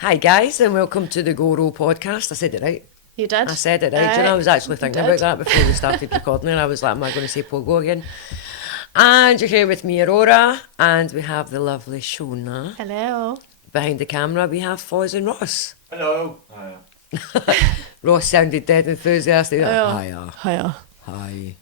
Hi guys, and welcome to the GORO Podcast. I said it right. You did? I said it right. Do you know, I was actually thinking about that before we started recording and I was like, am I going to say Pogo again? And you're here with me, Aurora, and we have the lovely Shona. Hello. Behind the camera, we have Fozzie and Ross. Hello. Ross sounded dead enthusiastic. Hiya. Hi.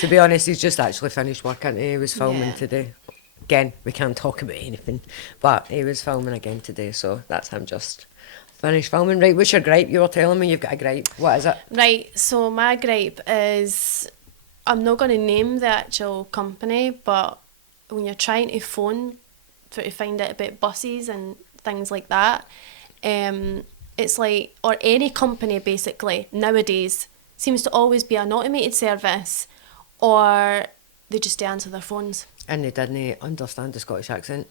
To be honest, he's just actually finished work, and he was filming today. Again, we can't talk about anything, but he was filming again today, so that's him just finished filming. Right, what's your gripe? You were telling me you've got a gripe. What is it? Right, so my gripe is, I'm not going to name the actual company, but when you're trying to phone to find out about buses and things like that, it's like, or any company basically, nowadays, seems to always be an automated service, or they just answer their phones. And they didn't understand the Scottish accent.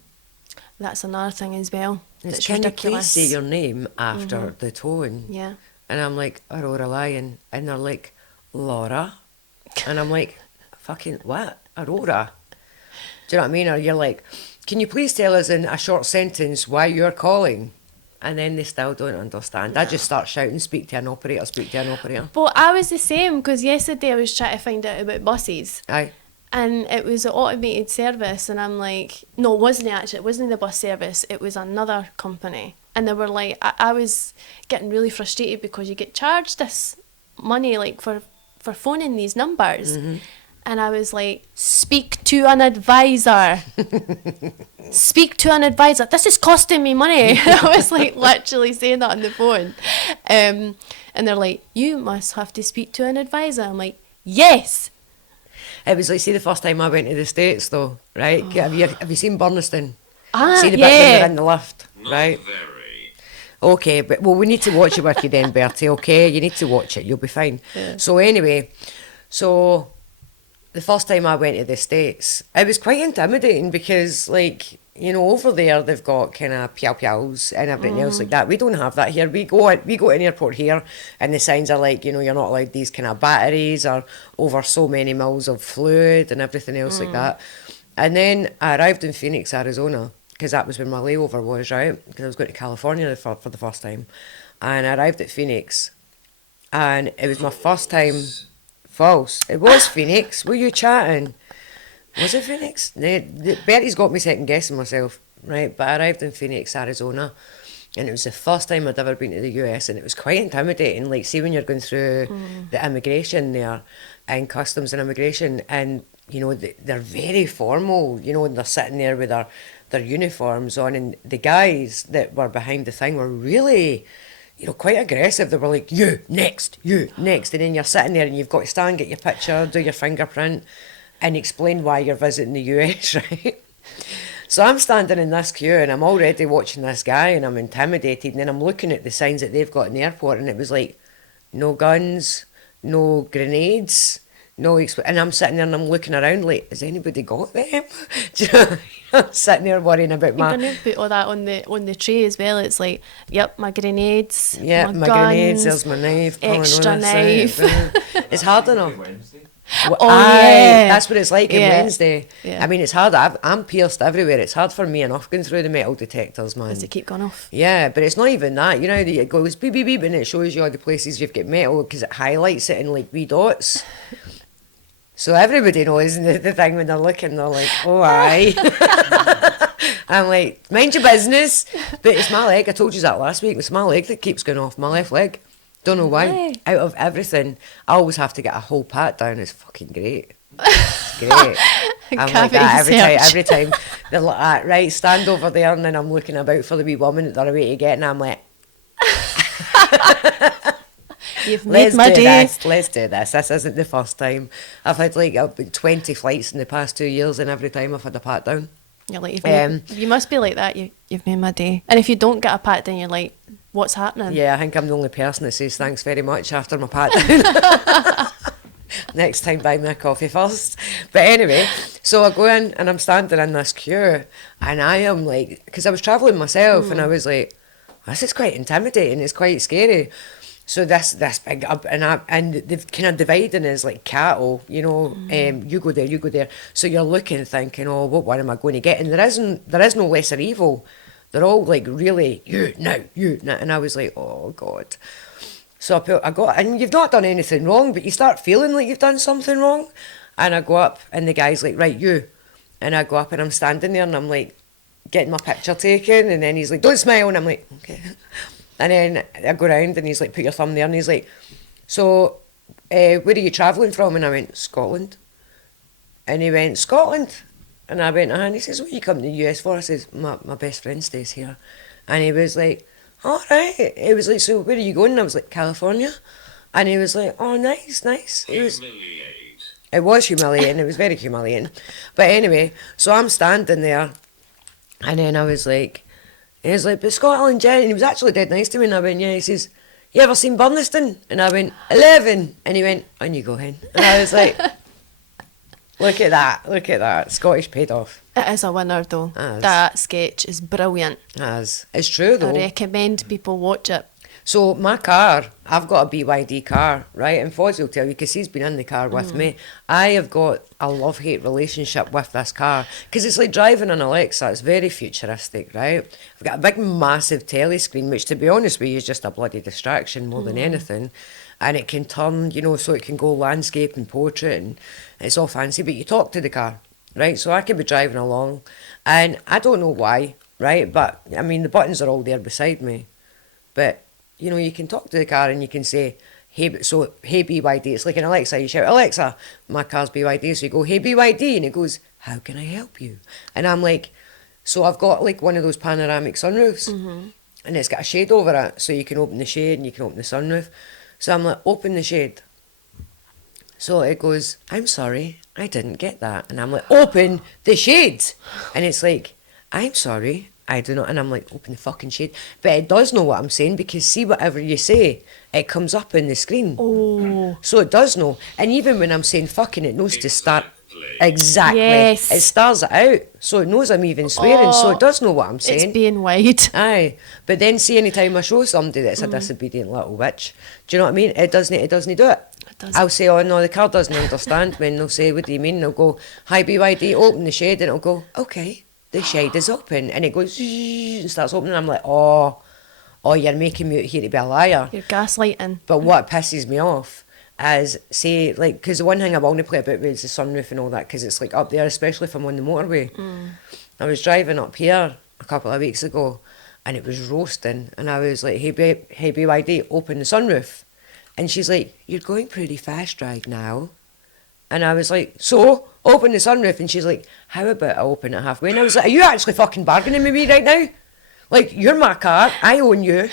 That's another thing as well. It's That's can you ridiculous. please say your name after the tone? Yeah. And I'm like, Aurora Lion. And they're like, Laura. And I'm like, fucking what? Aurora? Do you know what I mean? Or you're like, can you please tell us in a short sentence why you're calling? And then they still don't understand. I just start shouting, speak to an operator, speak to an operator. But I was the same, because yesterday I was trying to find out about buses. Aye. And it was an automated service, and I'm like, no, it wasn't actually. It wasn't the bus service. It was another company. And they were like, I was getting really frustrated because you get charged this money like for phoning these numbers. Mm-hmm. And I was like, speak to an advisor. Speak to an advisor. This is costing me money. I was like literally saying that on the phone. And they're like, you must have to speak to an advisor. I'm like, yes. It was like, see, the first time I went to the States, though, right? Oh. Have you seen Burniston? Ah, See the bit when they're in the lift, right? Okay, but well, we need to watch it with you then, Bertie, okay? You need to watch it, you'll be fine. Yeah. So anyway, so the first time I went to the States, it was quite intimidating because, like, you know, over there they've got kind of piao-piaos and everything else like that. We don't have that here. We go to an airport here and the signs are like, you know, you're not allowed these kind of batteries or over so many mils of fluid and everything else like that. And then I arrived in Phoenix, Arizona, because that was when my layover was, right? Because I was going to California for the first time. And I arrived at Phoenix and it was my first time. False. It was Phoenix. Were you chatting? Was it Phoenix? Bertie's got me second guessing myself, right? But I arrived in Phoenix, Arizona, and it was the first time I'd ever been to the US, and it was quite intimidating. Like, see when you're going through the immigration there, and customs and immigration, and, you know, they're very formal, you know, and they're sitting there with their uniforms on, and the guys that were behind the thing were really, you know, quite aggressive. They were like, you, next, and then you're sitting there and you've got to stand, get your picture, do your fingerprint, and explain why you're visiting the US, right? So I'm standing in this queue and I'm already watching this guy and I'm intimidated, and then I'm looking at the signs that they've got in the airport and it was like, no guns, no grenades, and I'm sitting there and I'm looking around like, has anybody got them? Do you know, I'm sitting there worrying about You're going to put all that on the tray as well. It's like, yep, my grenades, yeah, my guns, grenades, there's my knife, extra knife. It's hard enough. Well, Oh, aye, yeah. that's what it's like on Wednesday. Yeah. I mean, it's hard. I'm pierced everywhere. It's hard for me enough going through the metal detectors, man. Does it keep going off? Yeah, but it's not even that. You know, it goes beep, beep, beep, and it shows you all the places you've got metal because it highlights it in like wee dots. So everybody knows the thing when they're looking, they're like, oh, aye. I'm like, mind your business. But it's my leg. I told you that last week. It's my leg that keeps going off, my left leg. Don't know why. Why? Out of everything, I always have to get a whole pat down. It's fucking great. It's great. I'm like that every time. They're like, right, stand over there, and then I'm looking about for the wee woman that they're away to get, and I'm like, You've made my day. Let's do this. This isn't the first time. I've had like 20 flights in the past 2 years, and every time I've had a pat down. You're like, you must be like that. You've made my day. And if you don't get a pat down, you're like, what's happening? Yeah, I think I'm the only person that says thanks very much after my pat down. Next time, buy me a coffee first. But anyway, so I go in and I'm standing in this queue, and I am like, because I was travelling myself, and I was like, this is quite intimidating. It's quite scary. So this big up and they've kind of dividing as like cattle, you know. You go there. So you're looking, thinking, oh, what one am I going to get? And there is no lesser evil. They're all like really, you now, and I was like, oh God. So I got, and you've not done anything wrong, but you start feeling like you've done something wrong. And I go up, and the guy's like, right, you. And I go up, and I'm standing there, and I'm like, getting my picture taken, and then he's like, don't smile, and I'm like, okay. And then I go round, and he's like, put your thumb there, and he's like, so, where are you travelling from? And I went, Scotland. And he went, Scotland? And I went, and he says, what are you coming to the US for? I says, my best friend stays here. And he was like, all right. He was like, so where are you going? And I was like, California. And he was like, oh, nice. It was humiliating. It was very humiliating. But anyway, so I'm standing there, and then I was like, he was like, but Scotland, Jen. And he was actually dead nice to me. And I went, yeah. He says, you ever seen Burniston? And I went, 11. And he went, on you go, hen. And I was like, look at that. Scottish paid off. It is a winner though. That sketch is brilliant. It's true though. I recommend people watch it. So my car, I've got a BYD car, right? And Fozzie will tell you, because he's been in the car with me, I have got a love-hate relationship with this car. Because it's like driving an Alexa. It's very futuristic, right? I've got a big, massive telly screen, which to be honest with you is just a bloody distraction more than anything. And it can turn, so it can go landscape and portrait, and it's all fancy. But you talk to the car, right? So I could be driving along, and I don't know why, right? But, I mean, the buttons are all there beside me. But you can talk to the car and you can say, hey BYD, it's like an Alexa, you shout, Alexa, my car's BYD, so you go, hey BYD, and it goes, how can I help you? And I'm like, so I've got like one of those panoramic sunroofs, and it's got a shade over it, so you can open the shade and you can open the sunroof. So I'm like, open the shade. So it goes, I'm sorry, I didn't get that. And I'm like, open the shade. And it's like, I'm sorry, I do not. And I'm like, open the fucking shade. But it does know what I'm saying, because see, whatever you say, it comes up in the screen. Oh. So it does know. And even when I'm saying fucking, it knows to start. Exactly. Yes. It stars it out. So it knows I'm even swearing. So it does know what I'm saying. It's being wide. Aye. But then see, any time I show somebody that's a disobedient little witch, do you know what I mean? It doesn't do it. I'll say, oh no, the car doesn't understand me. And they'll say, what do you mean? And they'll go, hi BYD, open the shade. And it'll go, okay, the shade is open. And it goes, and starts opening. I'm like, oh, you're making me out here to be a liar. You're gaslighting. But what pisses me off is, say, like, because the one thing I want to play about with is the sunroof and all that, because it's like up there, especially if I'm on the motorway. I was driving up here a couple of weeks ago, and it was roasting, and I was like, hey BYD, open the sunroof. And she's like, you're going pretty fast right now. And I was like, so, open the sunroof. And she's like, how about I open it halfway? And I was like, are you actually fucking bargaining with me right now? Like, you're my car, I own you.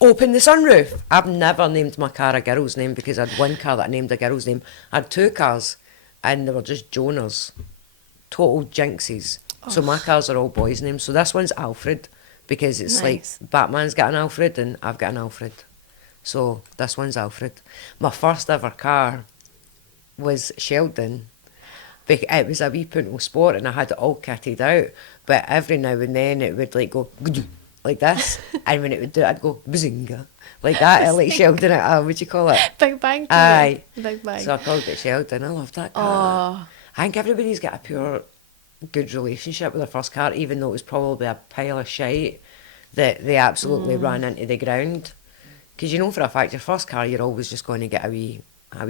Open the sunroof. I've never named my car a girl's name, because I had one car that I named a girl's name. I had two cars, and they were just Jonahs. Total jinxies. Oh. So my cars are all boys' names. So this one's Alfred, because it's nice. Like Batman's got an Alfred and I've got an Alfred. So this one's Alfred. My first ever car was Sheldon. It was a wee Punto Sport, and I had it all kitted out. But every now and then it would like go like this, and when it would do it, I'd go bazinga like that. Like Sheldon, what would you call it? Big Bang. Aye, Big Bang. So I called it Sheldon. I love that car. Oh. I think everybody's got a pure good relationship with their first car, even though it was probably a pile of shite that they absolutely ran into the ground. Because for a fact, your first car, you're always just going to get a wee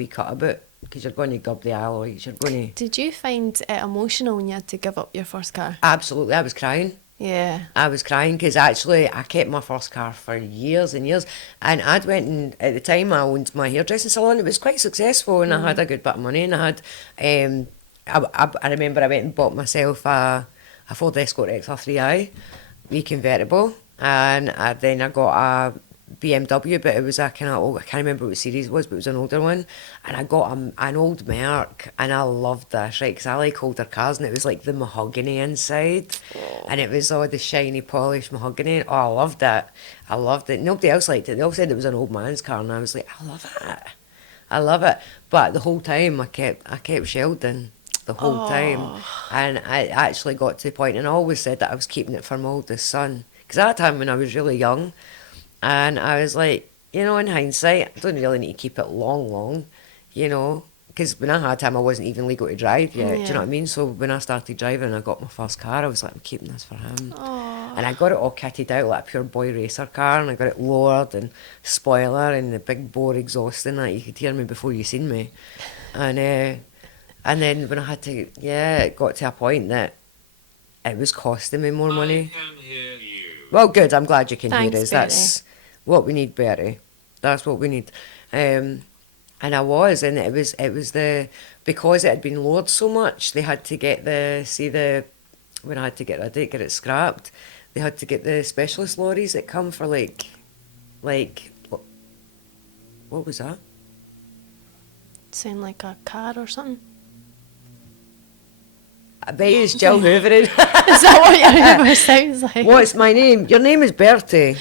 cut about, because you're going to gub the alloys. You're going to. Did you find it emotional when you had to give up your first car? Absolutely, I was crying. Yeah. I was crying, because actually I kept my first car for years and years, and I'd went and at the time I owned my hairdressing salon. It was quite successful, and I had a good bit of money, and I had I remember I went and bought myself a Ford Escort XR3i, wee convertible, and then I got a BMW, but it was a kind of old, I can't remember what series it was, but it was an older one, and I got an old Merc, and I loved this, right, because I like older cars, and it was like the mahogany inside, and it was all the shiny polished mahogany. Oh, I loved it. Nobody else liked it. They all said it was an old man's car, and I was like, I love it. But the whole time I kept Sheldon the whole time, and I actually got to the point, and I always said that I was keeping it for my oldest son, because at that time when I was really young, and I was like, in hindsight, I don't really need to keep it long, because when I had him, I wasn't even legal to drive yet. Do you know what I mean? So when I started driving and I got my first car, I was like, I'm keeping this for him. And I got it all kitted out like a pure boy racer car, and I got it lowered and spoiler and the big bore exhaust and that. You could hear me before you seen me. And then when I had to, it got to a point that it was costing me more money. I can hear you. Well, good. I'm glad you can Thanks, hear us. Bertie. That's what we need, Bertie. That's what we need. And I was, and it was because it had been lowered so much. They had to get when I had to get it scrapped. They had to get the specialist lorries that come for like, what was that? Sound like a car or something. I bet it's Jill hoovering. Is that what your Hoover sounds like? What's my name? Your name is Bertie.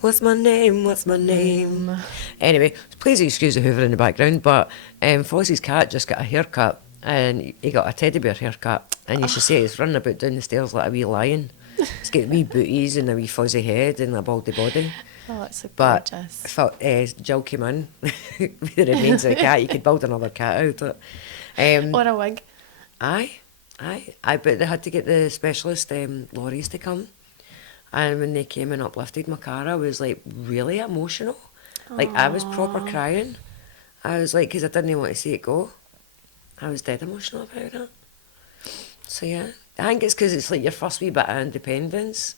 What's my name? What's my name? Anyway, please excuse the hoover in the background, but Fozzie's cat just got a haircut, and he got a teddy bear haircut, and you should say he's running about down the stairs like a wee lion. He's got wee booties and a wee fuzzy head and a baldy body. Oh, it's so But gorgeous. Jill came in with the remains of the cat. You could build another cat out of it. Or a wig. Aye. But they had to get the specialist lorries to come. And when they came and uplifted my car, I was like really emotional. Like I was proper crying. I was like, because I didn't want to see it go. I was dead emotional about it. So yeah, I think it's because it's like your first wee bit of independence.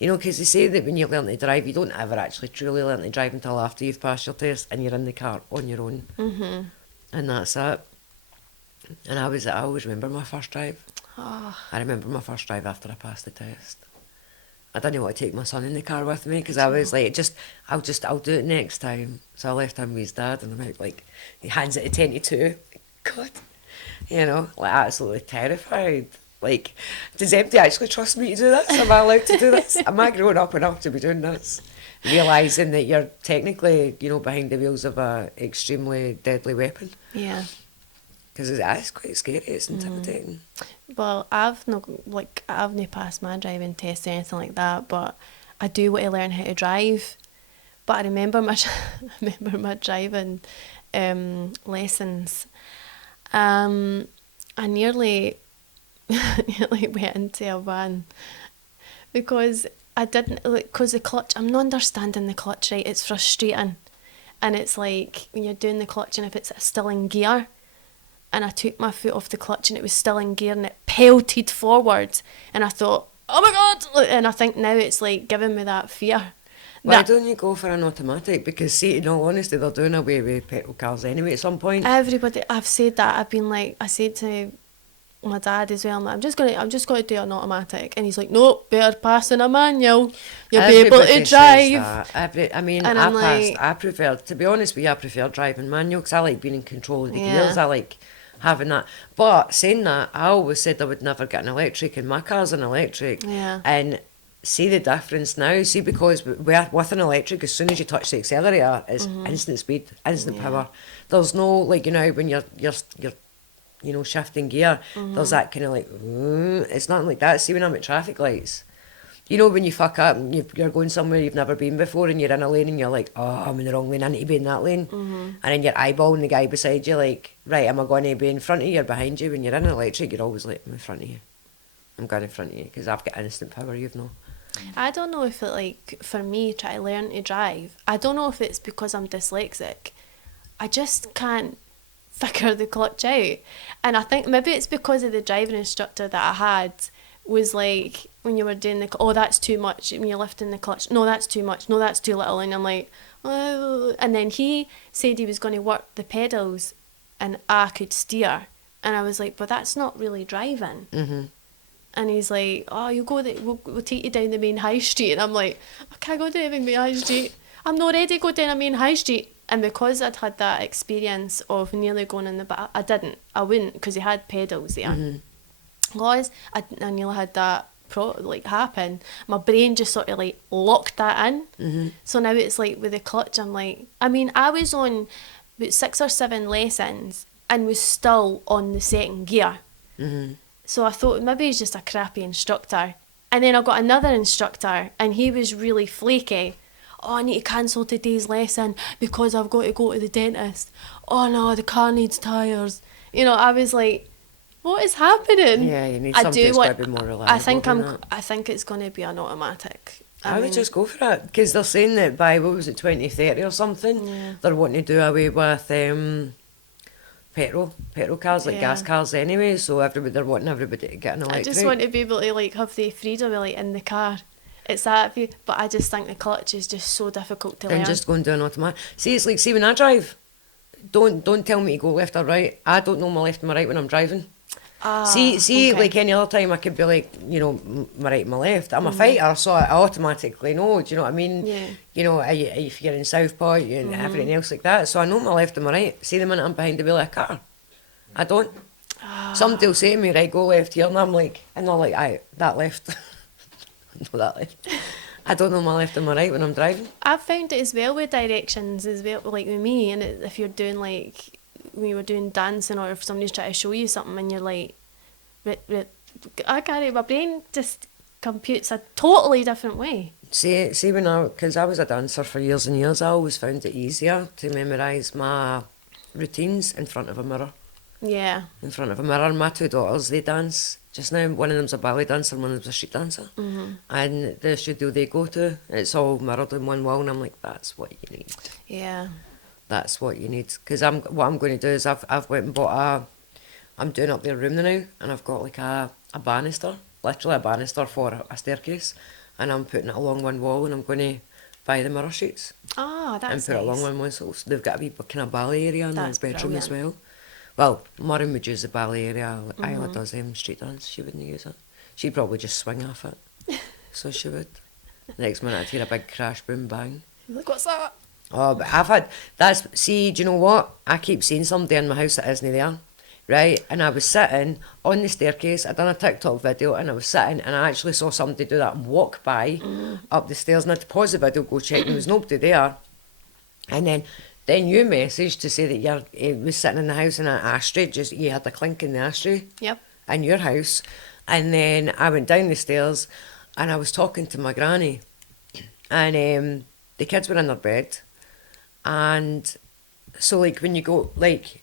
You know, because they say that when you learn to drive, you don't ever actually truly learn to drive until after you've passed your test and you're in the car on your own. Mm-hmm. And that's it. And I always remember my first drive. Oh. I remember my first drive after I passed the test. I didn't want to take my son in the car with me because I was like, I'll do it next time. So I left him with his dad, and I'm out like, he hands it to 10 God, you know, like absolutely terrified. Like, does empty actually trust me to do this? Am I allowed to do this? Am I growing up enough to be doing this? Realising that you're technically, you know, behind the wheels of a extremely deadly weapon. Yeah. Because it's quite scary, it's intimidating. Well, I've not passed my driving test or anything like that, but I do want to learn how to drive. But I remember my driving lessons. I nearly went into a van because I didn't, because the clutch, I'm not understanding the clutch right. It's frustrating, and it's like when you're doing the clutch and if it's still in gear. And I took my foot off the clutch and it was still in gear and it pelted forward. And I thought, oh my God! And I think now it's like giving me that fear. Why don't you go for an automatic? Because see, in all honesty, they're doing away with petrol cars anyway at some point. Everybody, I've said that. I've been like, I said to my dad as well, I'm like, I'm just gonna do an automatic. And he's like, no, better pass in a manual. You'll be able to drive. I prefer, to be honest with you, I prefer driving manual because I like being in control of the gears. I like having that. But saying that, I always said I would never get an electric, and my car's an electric. Yeah. And see the difference now. See, because with an electric, as soon as you touch the accelerator, it's instant speed, instant power. There's no, like, you know, when you're you know, shifting gear, there's that kind of like, it's nothing like that. See, when I'm at traffic lights, you know, when you fuck up and you're going somewhere you've never been before and you're in a lane and you're like, oh, I'm in the wrong lane, I need to be in that lane. And then you're eyeballing the guy beside you like, right, am I going to be in front of you or behind you? When you're in an electric, you're always like, I'm in front of you. I'm going in front of you because I've got instant power, you've no. I don't know if it, like, for me, try to learn to drive, I don't know if it's because I'm dyslexic. I just can't figure the clutch out. And I think maybe it's because of the driving instructor that I had was like, when you were doing the, oh, that's too much, when you're lifting the clutch, no, that's too much, no, that's too little, and I'm like, oh. And then he said he was going to work the pedals and I could steer, and I was like, but that's not really driving. And he's like, oh, you go, we'll take you down the main high street, and I'm like, I can't go down the main high street, I'm not ready to go down a main high street. And because I'd had that experience of nearly going in the back, I wouldn't, because he had pedals there. Because I nearly had that happen, my brain just sort of like locked that in. So now it's like with the clutch, I'm like, I mean, I was on about 6 or 7 lessons and was still on the second gear. So I thought maybe he's just a crappy instructor. And then I got another instructor and he was really flaky. Oh, I need to cancel today's lesson because I've got to go to the dentist. Oh no, the car needs tyres. You know, I was like, What is happening? Yeah, you need something that's got to be more reliable. I think it's going to be an automatic. I would just go for it, because they're saying that by, what was it, 2030 or something, they're wanting to do away with petrol cars, like gas cars anyway, so they're wanting everybody to get an electric. I just want to be able to like have the freedom of like in the car. It's that view, but I just think the clutch is just so difficult to learn. And just go and do an automatic. See, it's like, see when I drive, don't tell me to go left or right. I don't know my left and my right when I'm driving. See, okay. Like any other time I could be like, you know, my right and my left. I'm a fighter, so I automatically know, do you know what I mean? Yeah. You know, if you're in Southpaw and everything else like that, so I know my left and my right. See, the minute I'm behind the wheel of a car, I don't. Somebody will say to me, right, go left here, and I'm like, and they're like, aye, that left. No, that left. I don't know my left and my right when I'm driving. I've found it as well with directions as well, like with me, and if you're doing like, when you were doing dancing, or if somebody's trying to show you something and you're like, I can't, my brain just computes a totally different way. See because I was a dancer for years and years, I always found it easier to memorise my routines in front of a mirror. Yeah. In front of a mirror. My two daughters, they dance just now. One of them's a ballet dancer and one of them's a street dancer. And the studio they go to, it's all mirrored in one wall, and I'm like, that's what you need. Yeah. That's what you need. Because what I'm going to do is I've went and bought I'm doing up their room now, and I've got like a banister, literally a banister for a staircase, and I'm putting it along one wall, and I'm going to buy the mirror sheets. Oh, that's and put nice. it along one wall, so they've got a wee kind of ballet area in their That's bedroom brilliant. as well. Well, Maureen would use the ballet area. Isla does street dance. She wouldn't use it. She'd probably just swing off it. So she would. Next minute I'd hear a big crash, boom, bang. Like, what's that? Oh, but see, do you know what? I keep seeing somebody in my house that isn't there, right? And I was sitting on the staircase, I'd done a TikTok video, and I was sitting, and I actually saw somebody do that and walk by up the stairs, and I had to pause the video, go check, and there was nobody there. And then you messaged to say that you was sitting in the house in an ashtray, just you had a clink in the ashtray. Yep. In your house. And then I went down the stairs, and I was talking to my granny, and the kids were in their bed, and so like when you go like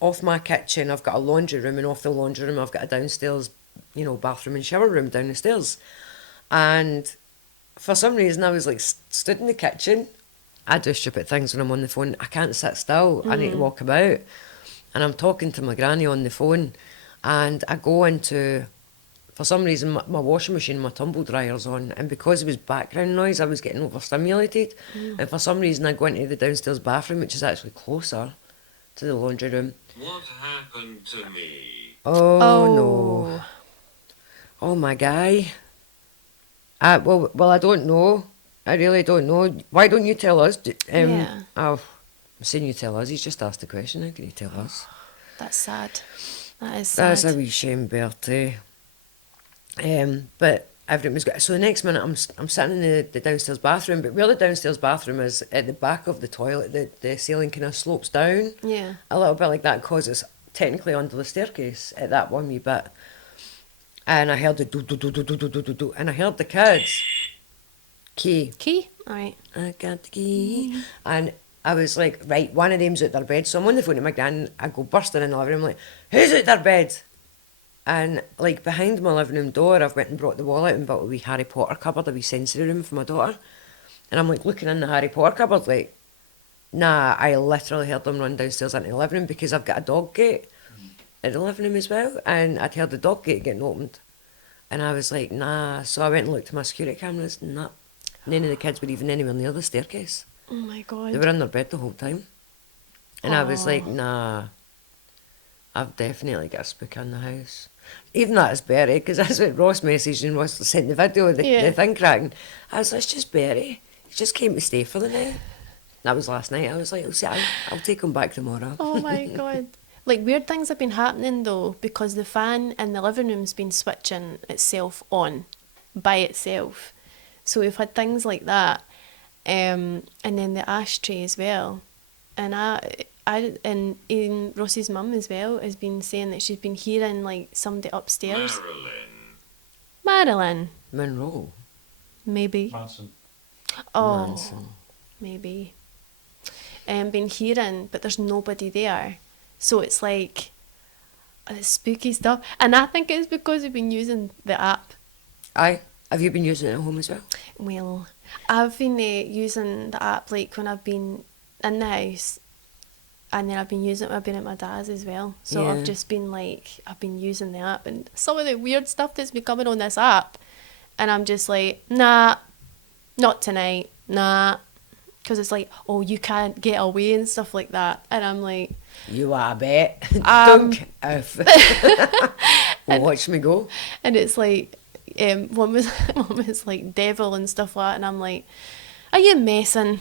off my kitchen, I've got a laundry room, and off the laundry room I've got a downstairs, you know, bathroom and shower room down the stairs. And for some reason I was like stood in the kitchen. I do stupid things when I'm on the phone. I can't sit still. I need to walk about. And I'm talking to my granny on the phone, and I go into, for some reason, my washing machine, my tumble dryer's on, and because it was background noise, I was getting overstimulated. And for some reason, I go into the downstairs bathroom, which is actually closer to the laundry room. What happened to me? Oh. No. Oh, my guy. Well, I don't know. I really don't know. Why don't you tell us? Yeah. I'm saying you tell us. He's just asked the question. How can you tell us? That's sad. That is sad. That's a wee shame, Bertie. But everything was good. So the next minute, I'm sitting in the downstairs bathroom, but where the downstairs bathroom is, at the back of the toilet, the ceiling kind of slopes down. Yeah. A little bit like that, because it's technically under the staircase at that one wee bit. And I heard the do, and I heard the kids. Key. Alright. I got the key. And I was like, right, one of them's out their bed. So I'm on the phone to my gran, I go bursting in the living room, like, who's out their bed? And like behind my living room door, I've went and brought the wall out and built a wee Harry Potter cupboard, a wee sensory room for my daughter. And I'm like looking in the Harry Potter cupboard, like, nah, I literally heard them run downstairs into the living room, because I've got a dog gate at the living room as well. And I'd heard the dog gate getting opened. And I was like, nah. So I went and looked at my security cameras, nah. None of the kids were even anywhere near the staircase. Oh my God. They were in their bed the whole time. And I was like, nah, I've definitely got a spook in the house. Even that is Bertie, because that's what Ross messaged and Ross sent the video of the thing cracking. I was like, it's just Bertie. He just came to stay for the night. That was last night. I was like, I'll take him back tomorrow. Oh my God. Like, weird things have been happening though, because the fan in the living room's been switching itself on by itself. So we've had things like that, and then the ashtray as well. And and even Ross's mum as well has been saying that she's been hearing like somebody upstairs. Marilyn. Monroe. Maybe. Manson. Oh, Manson. maybe. Been hearing, but there's nobody there. So it's like, spooky stuff. And I think it's because we've been using the app. Aye. Have you been using it at home as well? Well, I've been using the app like when I've been in the house, and then I've been using it when I've been at my dad's as well. So Yeah. I've just been like, I've been using the app, and some of the weird stuff that's been coming on this app, and I'm just like, nah, not tonight, nah. Because it's like, oh, you can't get away and stuff like that. And I'm like, You are, I bet. Um, Don't if. Watch me go. and it's like, one was like devil and stuff like that, and I'm like, are you messing?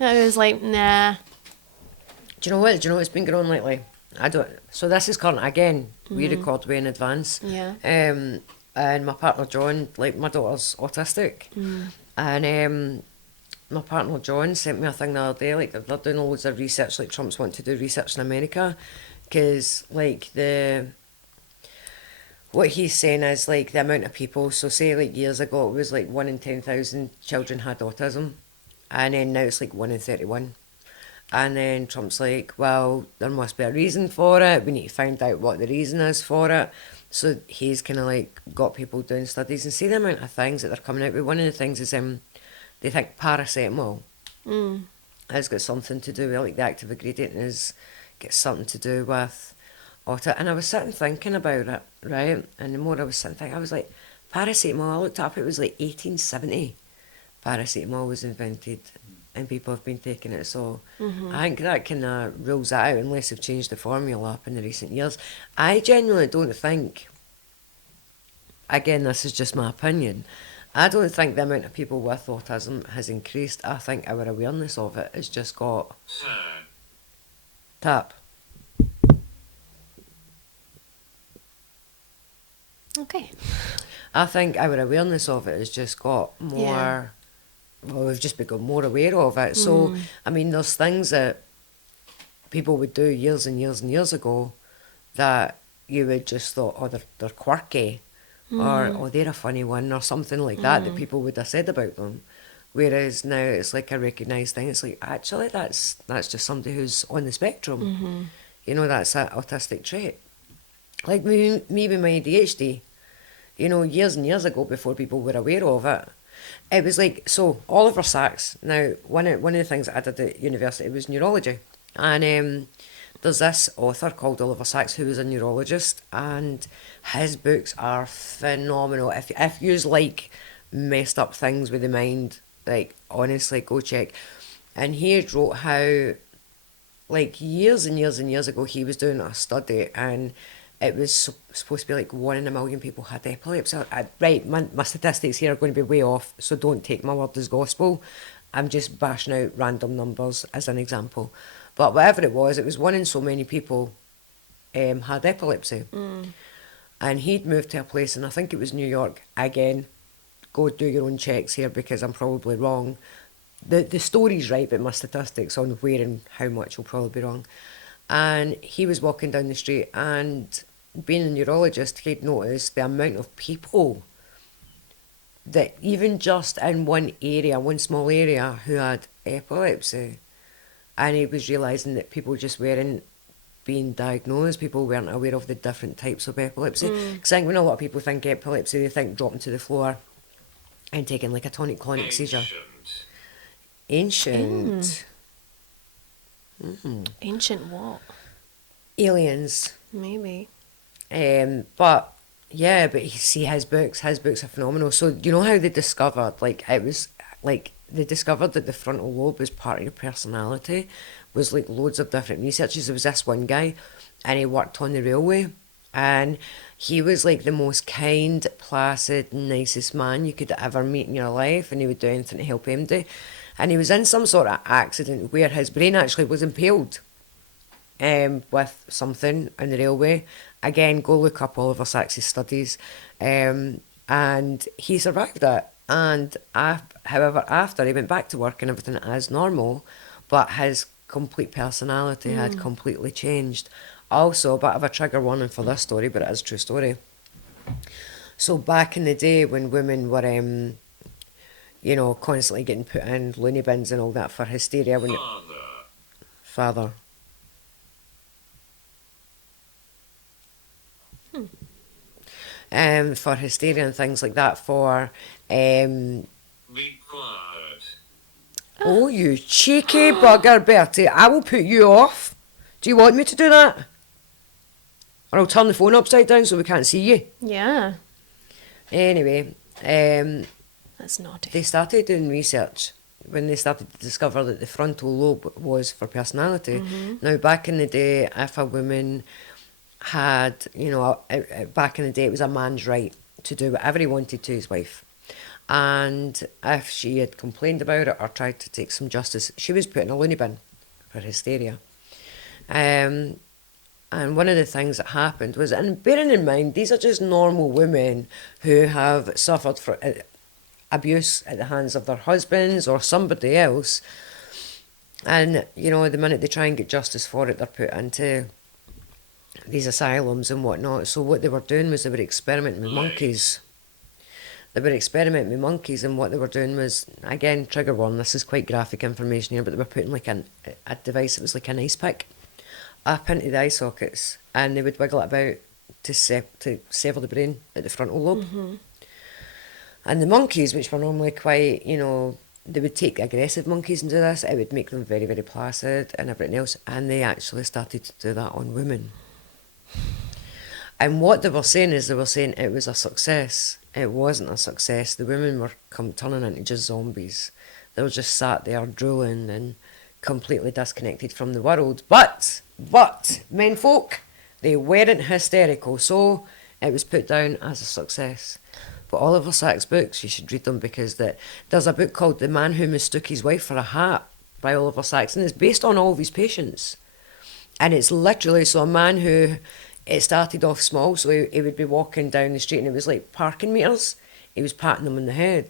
And I was like, nah. Do you know what? Do you know what's been going on lately? I don't. So this is current again. We record way in advance. Yeah. And my partner John, like my daughter's autistic, and my partner John sent me a thing the other day. Like they're doing loads of research. Like Trump's wanting to do research in America, because like what he's saying is like the amount of people. So say like years ago it was like 1 in 10,000 children had autism, and then now it's like 1 in 31. And then Trump's like, well, there must be a reason for it. We need to find out what the reason is for it. So he's kind of like got people doing studies and see the amount of things that they're coming out with. One of the things is they think paracetamol has got something to do with, like the active ingredient is got something to do with autism. And I was sitting thinking about it, right? And the more I was sitting thinking, I was like, paracetamol, I looked up, it was like 1870. Paracetamol was invented and people have been taking it. So I think that kind of rules that out unless they've changed the formula up in the recent years. I genuinely don't think, again, this is just my opinion, I don't think the amount of people with autism has increased. I think our awareness of it has just got Turn. tap. Okay. I think our awareness of it has just got more, Yeah. well, we've just become more aware of it. So, I mean, there's things that people would do years and years and years ago that you would just thought, oh, they're quirky, or oh, they're a funny one, or something like that people would have said about them. Whereas now it's like a recognised thing. It's like, actually, that's just somebody who's on the spectrum. You know, that's an autistic trait. Like me with my ADHD, you know, years and years ago, before people were aware of it, it was like, so Oliver Sacks, now one of the things that I did at university was neurology, and there's this author called Oliver Sacks who was a neurologist, and his books are phenomenal. If you like messed up things with the mind, like honestly go check. And he had wrote how, like years and years and years ago, he was doing a study, and it was supposed to be like 1 in a million people had epilepsy. Right, my statistics here are going to be way off, so don't take my word as gospel. I'm just bashing out random numbers as an example. But whatever it was 1 in so many people had epilepsy. And he'd moved to a place, and I think it was New York. Again, go do your own checks here because I'm probably wrong. The story's right, but my statistics on where and how much will probably be wrong. And he was walking down the street, and being a neurologist, he'd noticed the amount of people that even just in one small area, who had epilepsy. And he was realising that people just weren't being diagnosed, people weren't aware of the different types of epilepsy. Because I think when a lot of people think epilepsy, they think dropping to the floor and taking like a tonic-clonic seizure. Ancient. Ancient what? Aliens. Maybe. But yeah, but you see his books are phenomenal. So you know how they discovered, like, it was like they discovered that the frontal lobe was part of your personality, was like loads of different researchers. There was this one guy, and he worked on the railway, and he was like the most kind, placid, nicest man you could ever meet in your life, and he would do anything to help empty. And he was in some sort of accident where his brain actually was impaled with something in the railway. Again, go look up Oliver Sacks' studies. And he survived it. And however, after he went back to work and everything as normal, but his complete personality had completely changed. Also, a bit of a trigger warning for this story, but it is a true story. So back in the day when women were, you know, constantly getting put in loony bins and all that for hysteria, when father. for hysteria and things like that for... Be quiet. Oh, you cheeky bugger, Bertie. I will put you off. Do you want me to do that? Or I'll turn the phone upside down so we can't see you. Yeah. Anyway, That's naughty. they started doing research when they started to discover that the frontal lobe was for personality. Now, back in the day, if a woman had, back in the day, it was a man's right to do whatever he wanted to his wife. And if she had complained about it or tried to take some justice, she was put in a loony bin for hysteria. And one of the things that happened was, and bearing in mind, these are just normal women who have suffered for abuse at the hands of their husbands or somebody else. And, the minute they try and get justice for it, they're put into these asylums and whatnot. So what they were doing was they were experimenting with monkeys. They were experimenting with monkeys, and what they were doing was, again, trigger warning, this is quite graphic information here, but they were putting like a device that was like an ice pick up into the eye sockets, and they would wiggle it about to sever the brain at the frontal lobe. And the monkeys, which were normally quite, they would take aggressive monkeys and do this, it would make them very, very placid and everything else, and they actually started to do that on women. And what they were saying is, they were saying it was a success. It wasn't a success. The women were turning into just zombies. They were just sat there drooling and completely disconnected from the world. But, menfolk, they weren't hysterical, so it was put down as a success. But Oliver Sacks' books, you should read them, because there's a book called The Man Who Mistook His Wife for a Hat by Oliver Sacks, and it's based on all of his patients. And it's literally, so a man who... It started off small, so he would be walking down the street and it was like parking meters. He was patting them on the head.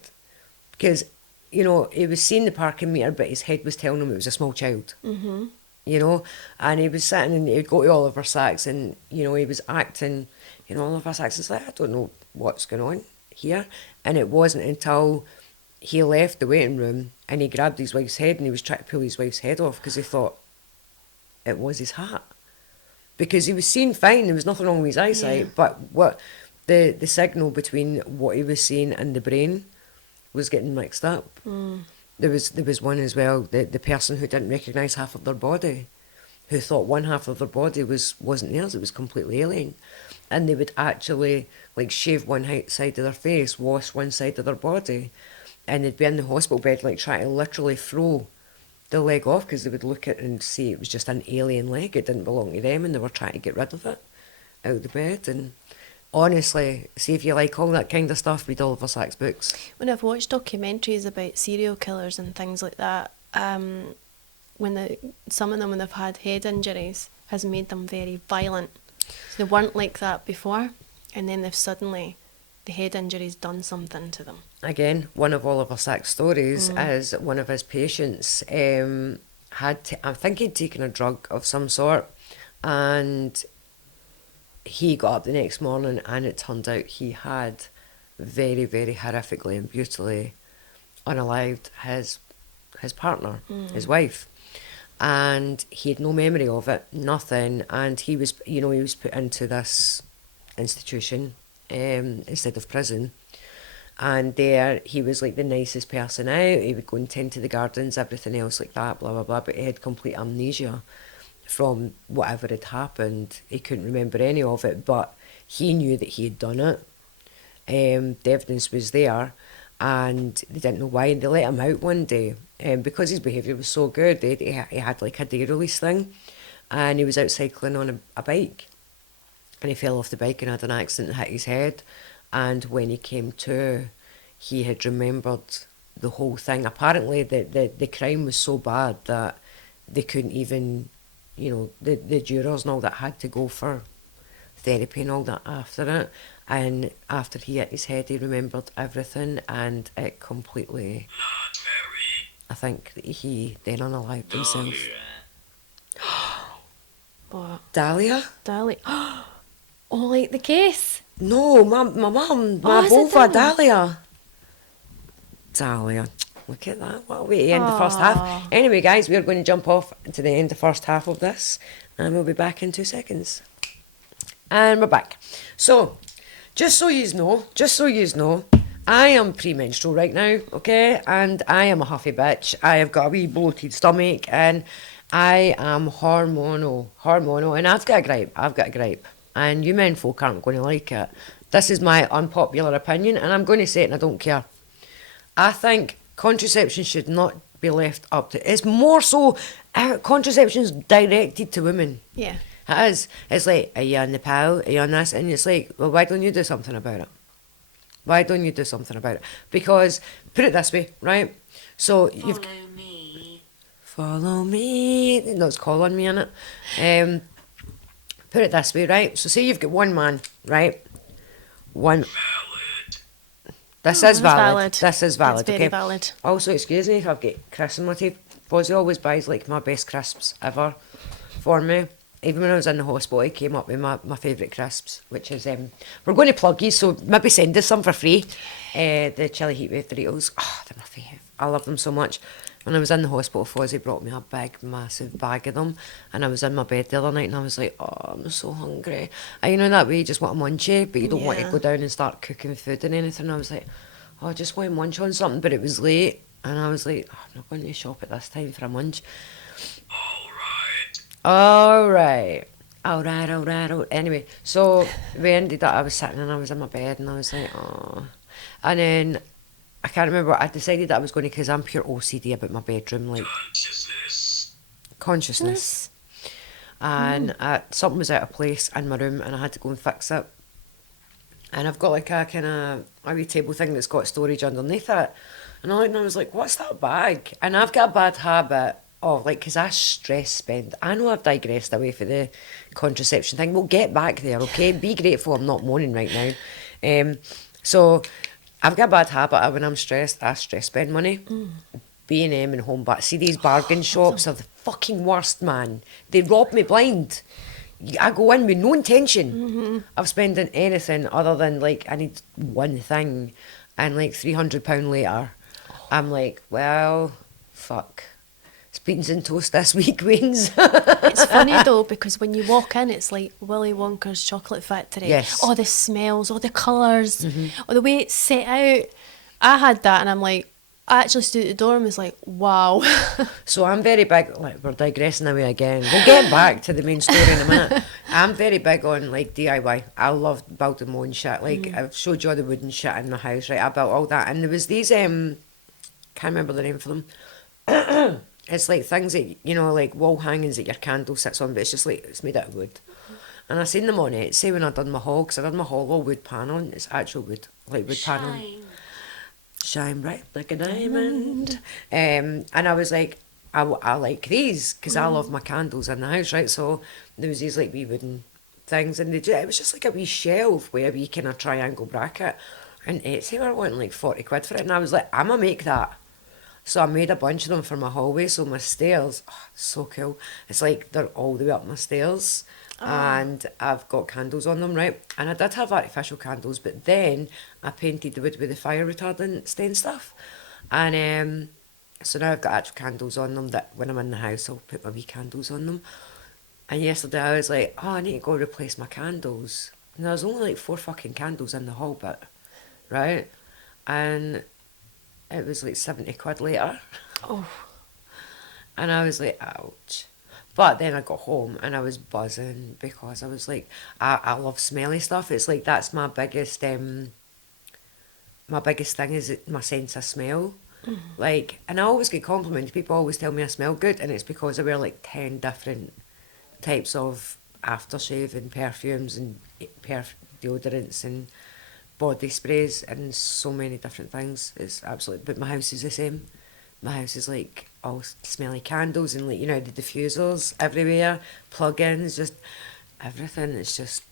Because, he was seeing the parking meter, but his head was telling him it was a small child. And he was sitting and he'd go to Oliver Sacks and, he was acting, Oliver Sacks is like, I don't know what's going on here. And it wasn't until he left the waiting room and he grabbed his wife's head and he was trying to pull his wife's head off because he thought it was his hat. Because he was seeing fine, there was nothing wrong with his eyesight, but what the signal between what he was seeing and the brain was getting mixed up. There was one as well, the person who didn't recognise half of their body, who thought one half of their body wasn't theirs, it was completely alien. And they would actually shave one side of their face, wash one side of their body, and they'd be in the hospital bed trying to literally throw the leg off, because they would look at it and see it was just an alien leg, it didn't belong to them, and they were trying to get rid of it out of the bed. And honestly, see if you like all that kind of stuff, read Oliver Sacks' books. When I've watched documentaries about serial killers and things like that, some of them, when they've had head injuries, has made them very violent. So they weren't like that before, and then they've suddenly, the head injury's done something to them. Again, one of Oliver Sacks' stories is one of his patients I think he'd taken a drug of some sort, and he got up the next morning and it turned out he had very, very horrifically and brutally unalived his partner, his wife. And he had no memory of it, nothing, and he was put into this institution instead of prison. And there he was like the nicest person out, he would go and tend to the gardens, everything else like that, blah blah blah, but he had complete amnesia from whatever had happened. He couldn't remember any of it, but he knew that he had done it. The evidence was there, and they didn't know why, and they let him out one day, because his behaviour was so good. He had like a day release thing, and he was out cycling on a bike, and he fell off the bike and had an accident and hit his head. And when he came to, he had remembered the whole thing. Apparently the crime was so bad that they couldn't even, the jurors and all that had to go for therapy and all that after it. And after he hit his head, he remembered everything, and it completely, Not very. I think that he then unalived himself. What? Dahlia? Dahlia. Oh, like the case? No, my mum, my is it bova, Dahlia? Dahlia. Look at that. What a way to end the first half. Anyway, guys, we are going to jump off to the end of the first half of this, and we'll be back in 2 seconds. And we're back. So, Just so yous know, I am premenstrual right now, okay? And I am a huffy bitch. I have got a wee bloated stomach and I am hormonal. And I've got a gripe. And you men folk aren't going to like it. This is my unpopular opinion and I'm going to say it and I don't care. I think contraception should not be left up to... It's more so... contraception's directed to women. Yeah. It is. It's like, are you on the pill? Are you on this? And it's like, well, why don't you do something about it? Why don't you do something about it? Because, put it this way, right? So, you've... Follow me. Follow me. No, it's call on me, innit? Put it this way, right? So, say you've got one man, right? One... Valid. This is That's valid. This is valid, It's very okay? valid. Also, excuse me if I've got crisps in my teeth. Fozzie always buys, like, my best crisps ever for me. Even when I was in the hospital, he came up with my favourite crisps, which is, we're going to plug you, so maybe send us some for free. The chili heatwave Doritos, they're my favourite. I love them so much. When I was in the hospital, Fozzie brought me a big, massive bag of them, and I was in my bed the other night, and I was like, oh, I'm so hungry. And you know that way, you just want to munch it, but you don't want to Yeah. go down and start cooking food and anything. I was like, oh, I just want to munch on something, but it was late, and I was like, I'm not going to shop at this time for a munch. Alright. Anyway, so we ended up, I was sitting and I was in my bed and I was like, oh. And then, I can't remember, I decided that I was going to, because I'm pure OCD about my bedroom, like, consciousness. And something was out of place in my room and I had to go and fix it. And I've got like a kind of a wee table thing that's got storage underneath it. And I was like, what's that bag? And I've got a bad habit of, like, because I stress spend. I know I've digressed away for the contraception thing. We'll get back there, okay? Be grateful I'm not moaning right now. So I've got a bad habit of when I'm stressed, I stress spend money. B&M and home, but see these bargain shops are the fucking worst, man. They rob me blind. I go in with no intention of spending anything other than, like, I need one thing, and like £300 later, I'm like, well, fuck. It's beans and toast this week, Wayne's. It's funny though, because when you walk in, it's like Willy Wonka's chocolate factory. Yes. All the smells, all the colours, or the way it's set out. I had that and I'm like, I actually stood at the door and was like, wow. So I'm very big, like, we're digressing away again. We'll get back to the main story in a minute. I'm very big on, like, DIY. I love building my own shit. Like, I've showed you all the wooden shit in my house, right? I built all that. And there was these, can't remember the name for them. It's like things that, you know, like wall hangings that your candle sits on, but it's just like, it's made out of wood. And I seen them on it, say when I done my hall, because I done my hall all wood paneling, it's actual wood, like wood paneling. Shine bright like a diamond. And I was like, I like these, because I love my candles in the house, right? So there was these like wee wooden things, and it was just like a wee shelf with a wee kind of triangle bracket. And Etsy were wanting like 40 quid for it, and I was like, I'm gonna make that. So I made a bunch of them for my hallway, so my stairs, so cool. It's like they're all the way up my stairs, and I've got candles on them, right? And I did have artificial candles, but then I painted the wood with the fire retardant stain stuff. And so now I've got actual candles on them that when I'm in the house, I'll put my wee candles on them. And yesterday I was like, oh, I need to go replace my candles. And there was only like 4 fucking candles in the hall bit, right? And it was like 70 quid later. Oh. And I was like, ouch. But then I got home and I was buzzing because I was like, I love smelly stuff. It's like, that's my biggest thing is my sense of smell. Like, and I always get compliments. People always tell me I smell good, and it's because I wear like 10 different types of aftershave and perfumes and deodorants and body sprays and so many different things. It's absolutely, but my house is the same. My house is like all smelly candles and, like, you know, the diffusers everywhere, plug-ins, just everything. It's just,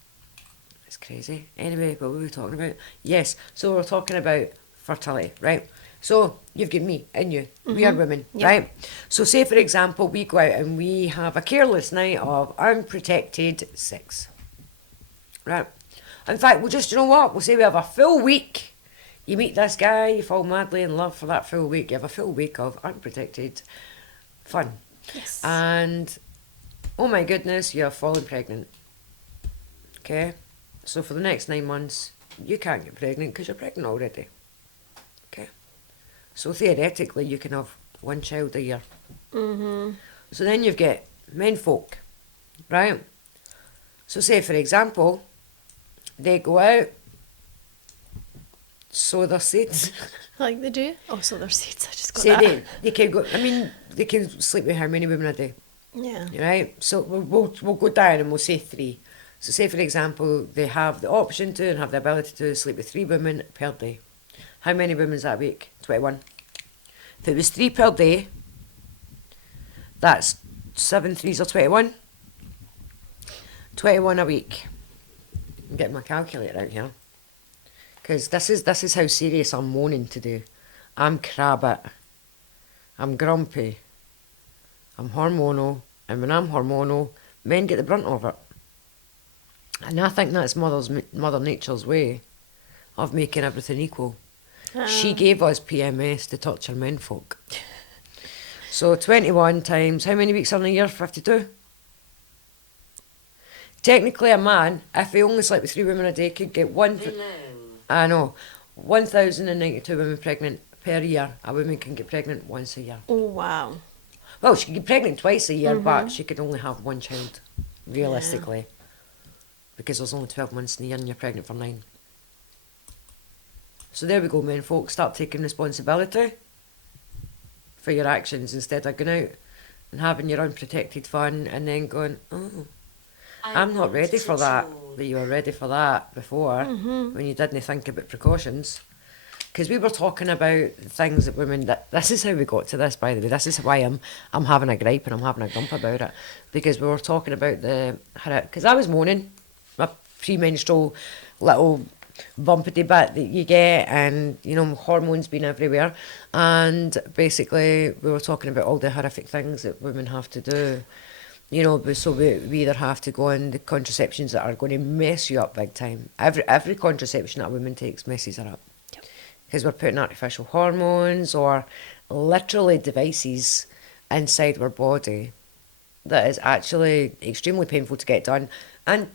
it's crazy. Anyway, what were we talking about? Yes, so we're talking about fertility, right? So you've got me and you. We are women, Yep. right? So say, for example, we go out and we have a careless night of unprotected sex, right? In fact, we'll just, you know what? We'll say we have a full week. You meet this guy, you fall madly in love for that full week. You have a full week of unprotected fun. Yes. And, oh my goodness, you have fallen pregnant. Okay? So for the next 9 months, you can't get pregnant because you're pregnant already. Okay. So theoretically, you can have one child a year. Mhm. So then you've got men folk, right? So say, for example, they go out, sow their seeds. Like they do. Oh, so their seeds. I just got Say that. they can go, I mean, they can sleep with how many women a day? Yeah. Right? So we'll go down and we'll say 3. So say, for example, they have the option to and have the ability to sleep with 3 women per day. How many women is that a week? 21. If it was 3 per day, that's 7 threes or 21. 21 a week. I'm getting my calculator out here. Because this is how serious I'm moaning today. I'm crabbit. I'm grumpy. I'm hormonal. And when I'm hormonal, men get the brunt of it. And I think that's Mother Nature's way of making everything equal. She gave us PMS to torture men folk. So 21 times, how many weeks are in a year? 52? Technically a man, if he only slept with 3 women a day, could get I know, 1,092 women pregnant per year. A woman can get pregnant once a year. Oh wow. Well, she can get pregnant twice a year, but she could only have 1 child, realistically. Because there's only 12 months in the year and you're pregnant for 9. So there we go, men folk. Start taking responsibility for your actions instead of going out and having your unprotected fun and then going, oh, I'm not ready for that. But you were ready for that before when you didn't think about precautions. Because we were talking about things that women, this is how we got to this, by the way. This is why I'm having a gripe and I'm having a grump about it. Because we were talking about because I was moaning, my premenstrual little bumpity bit that you get, and you know, hormones being everywhere, and basically we were talking about all the horrific things that women have to do, you know. So we either have to go on the contraceptions that are going to mess you up big time. Every contraception that a woman takes messes her up, because we're putting artificial hormones or literally devices inside our body that is actually extremely painful to get done and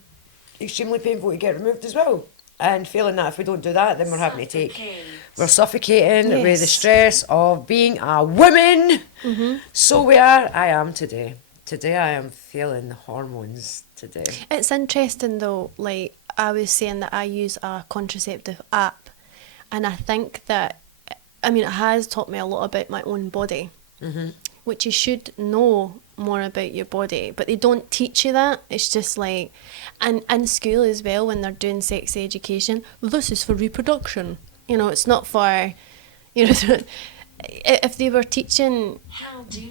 extremely painful to get removed as well. And feeling that if we don't do that, then we're having to we're suffocating with the stress of being a woman. So I am today. Today I am feeling the hormones today. It's interesting though, like I was saying that I use a contraceptive app, and I think that, I mean, it has taught me a lot about my own body, which you should know more about your body, but they don't teach you that. It's just like, and in school as well, when they're doing sex education, this is for reproduction, you know, it's not for, you know, if they were teaching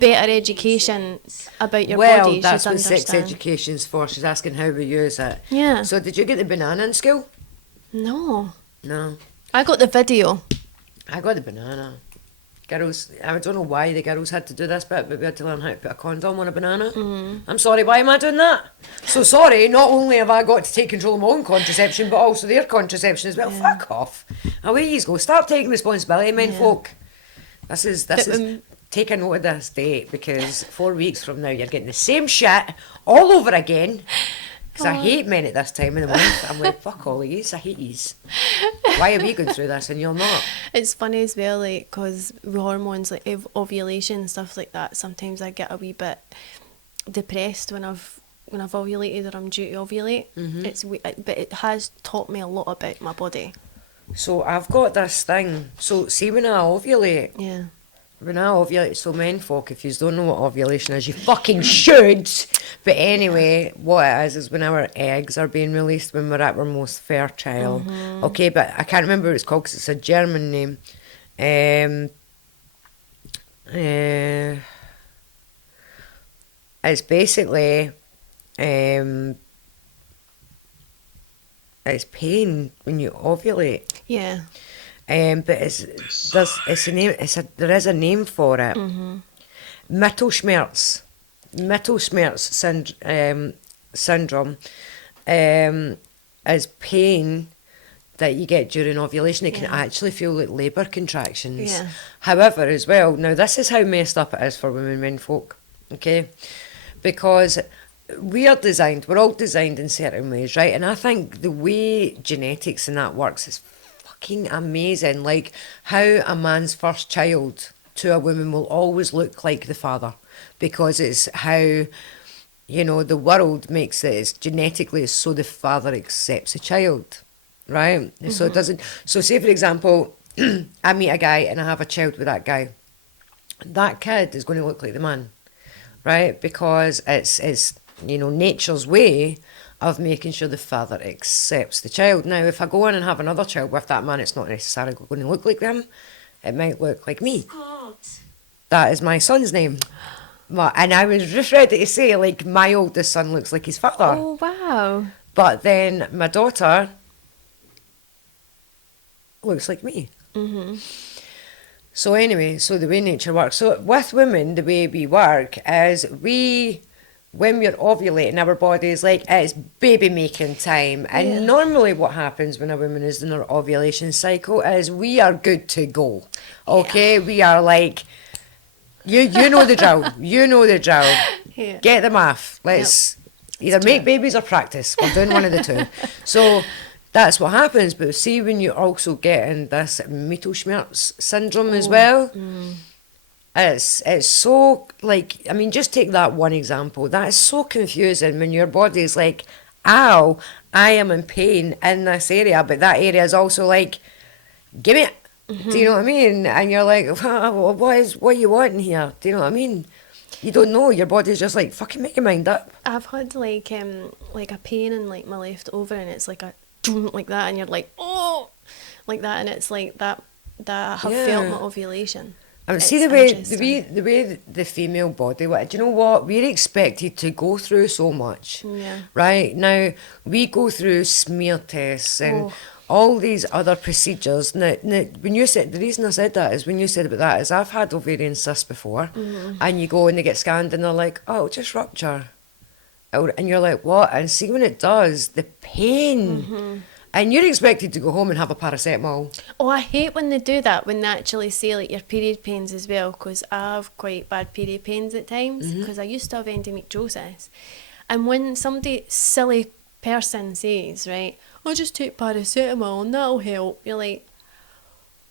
better education about your body, well, you that's should what sex understand. education's for. She's asking how we use it. Yeah. So did you get the banana in school? No, No. I got the video. I got the banana. Girls, I don't know why the girls had to do this bit, but we had to learn how to put a condom on a banana. I'm sorry, why am I doing that? So sorry, not only have I got to take control of my own contraception, but also their contraception as well. Fuck off. Away you go. Start taking responsibility, men folk. This is take a note of this date, because 4 weeks from now you're getting the same shit all over again. Because I hate men at this time of the month. I'm like, fuck all of yous, I hate yous. Why are we going through this and you're not? It's funny as well, like, because hormones, like ovulation and stuff like that, sometimes I get a wee bit depressed when I've ovulated or I'm due to ovulate. But it has taught me a lot about my body. So I've got this thing. So see, when I ovulate, so men folk, if you don't know what ovulation is, you fucking should. But anyway, what it is when our eggs are being released when we're at our most fertile. Okay, but I can't remember what it's called because it's a German name. It's basically it's pain when you ovulate. Yeah. But there is a name for it. Mittelschmerz syndrome is pain that you get during ovulation. It can actually feel like labour contractions. Yeah. However, as well, now this is how messed up it is for women, men folk, okay? Because we're all designed in certain ways, right? And I think the way genetics and that works is fucking amazing. Like how a man's first child to a woman will always look like the father, because it's how, you know, the world makes it. It's genetically so the father accepts a child, right? So it doesn't. So say for example, I meet a guy and I have a child with that guy. That kid is going to look like the man, right? Because it's you know, nature's way of making sure the father accepts the child. Now, if I go in and have another child with that man, it's not necessarily going to look like them. It might look like me. God. That is my son's name. And I was just ready to say, like, my oldest son looks like his father. Oh, wow. But then my daughter looks like me. Mm-hmm. So anyway, so the way nature works. So with women, the way we work is when we're ovulating, our body is like, it's baby making time. And Yeah. normally what happens when a woman is in her ovulation cycle is we are good to go. Okay? We are like, you know the drill. You know the drill. Yeah. Get them off. Let's either make babies or practice. We're doing one of the two. So that's what happens. But see, when you're also getting this Mittelschmerz syndrome as well, it's so, like, I mean, just take that one example. That is so confusing when your body is like, ow, I am in pain in this area, but that area is also like, give me it. Do you know what I mean? And you're like, what are you wanting here? Do you know what I mean? You don't know. Your body's just like, fucking make your mind up. I've had like a pain in like my left over, and it's like a like that, and you're like, oh, like that, and it's like that I have felt my ovulation. I mean, It's see the way interesting. the female body. Do you know what? We're expected to go through so much. Yeah. Right now, we go through smear tests and Oh. all these other procedures. Now, when you said, the reason I said that is when you said about that is I've had ovarian cysts before, and you go and they get scanned and they're like, oh, it'll just rupture, and you're like, what? And see when it does, the pain. And you're expected to go home and have a paracetamol. Oh, I hate when they do that, when they actually say like your period pains as well, because I have quite bad period pains at times, because I used to have endometriosis. And when somebody, silly person says, right, I'll just take paracetamol and that'll help, you're like,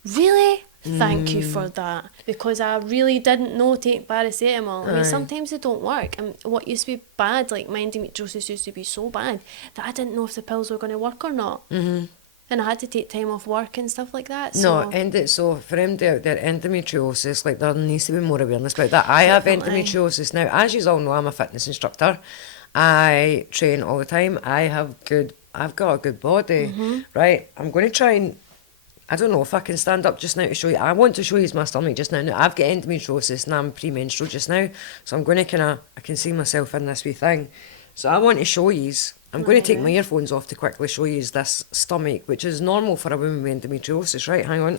really? Thank you for that, because I really didn't know take paracetamol. I mean, sometimes they don't work, and what used to be bad, like my endometriosis used to be so bad that I didn't know if the pills were going to work or not, and I had to take time off work and stuff like that. So So for anybody out there, endometriosis, like there needs to be more awareness about that. I have Definitely. endometriosis now. As you all know, I'm a fitness instructor. I train all the time. I've got a good body, right? I'm going to try and, I don't know if I can stand up just now to show you. I want to show you my stomach just now. Now, I've got endometriosis and I'm premenstrual just now. So I'm going to I can see myself in this wee thing. So I want to show you. I'm going to take my earphones off to quickly show you this stomach, which is normal for a woman with endometriosis, right? Hang on.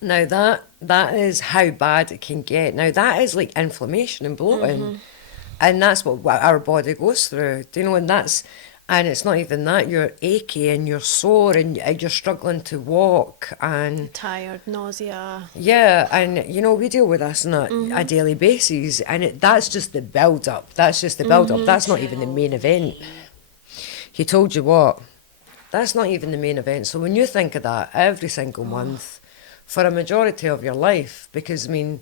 Now that is how bad it can get. Now that is like inflammation and bloating, and that's what our body goes through. Do you know? And it's not even that. You're achy and you're sore and you're struggling to walk and tired, nausea. yeah, and you know we deal with this on a daily basis, and that's just the build up. That's just the build up. That's not even the main event. He told you what? That's not even the main event. So when you think of that every single month, for a majority of your life, because I mean,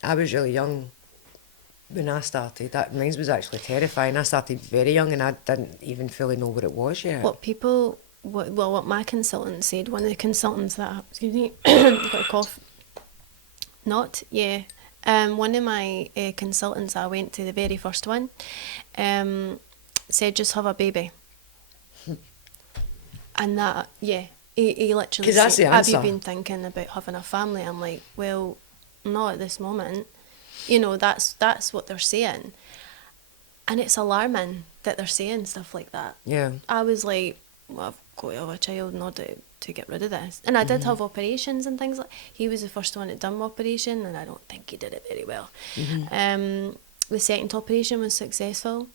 I was really young when I started. That mine was actually terrifying. I started very young and I didn't even fully know what it was yet. What my consultant said, one of the consultants that, excuse me, I've got a cough. One of my consultants, I went to the very first one, said just have a baby. And that, he literally 'Cause that's said, the have you answer. been thinking about having a family? I'm like, well, not at this moment. You know, that's what they're saying. And it's alarming that they're saying stuff like that. Yeah. I was like, well, I've got to have a child in order to get rid of this. And I did have operations and things like. He was the first one that done my operation, and I don't think he did it very well. The second operation was successful,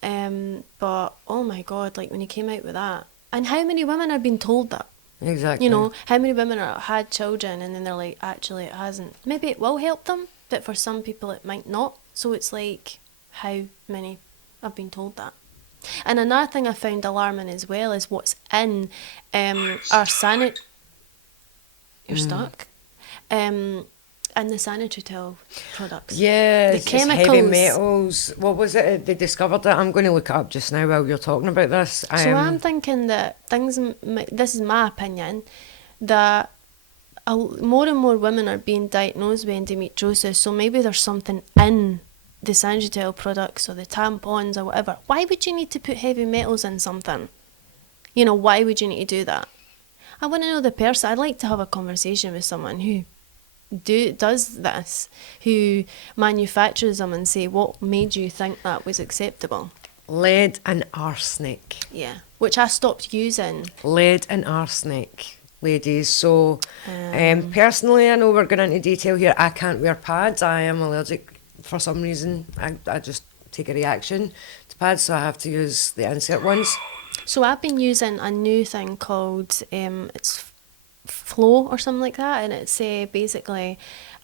but oh my god, like when he came out with that, And how many women are being told that? Exactly. You know, how many women are had children and then they're like, actually it hasn't. Maybe it will help them, but for some people it might not. So it's like, how many have been told that? And another thing I found alarming as well is what's in our You're stuck. And the sanitary towel products. Yeah, The it's chemicals. heavy metals. What was it? They discovered that. I'm going to look it up just now while you're talking about this. So I'm thinking that this is my opinion, that more and more women are being diagnosed with endometriosis, so maybe there's something in the sanitary towel products or the tampons or whatever. Why would you need to put heavy metals in something? You know, why would you need to do that? I want to know the person. I'd like to have a conversation with someone who does this, who manufactures them, and say, what made you think that was acceptable? Lead and arsenic. Yeah, which I stopped using. Lead and arsenic, ladies. So, personally, I know we're going into detail here. I can't wear pads. I am allergic for some reason. I just take a reaction to pads, so I have to use the insert ones. So I've been using a new thing called it's Flow or something like that, and it's basically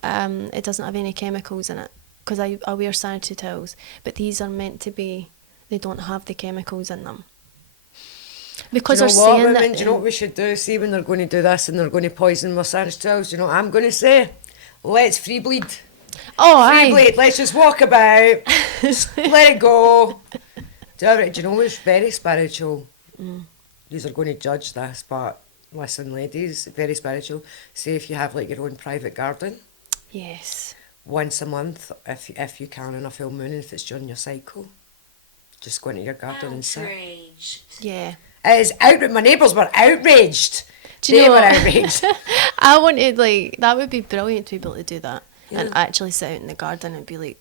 it doesn't have any chemicals in it, because I wear sanitary towels, but these are meant to be, they don't have the chemicals in them. Because do you know they're what, saying women? that. Do you know what we should do? See, when they're going to do this and they're going to poison my sanitary towels, do you know what I'm going to say? Let's free bleed. Oh, Free aye. bleed. Let's just walk about. Let it go. Do you know what's very spiritual? These are going to judge this, but listen, ladies, very spiritual. Say if you have like your own private garden, Yes. once a month, if you can, on a full moon, if it's during your cycle, just go into your garden and sit. Outraged. Yeah. It is outraged. My neighbours were outraged. Do you They know were what? outraged. I wanted, like, that would be brilliant to be able to do that, Yeah. and actually sit out in the garden and be like,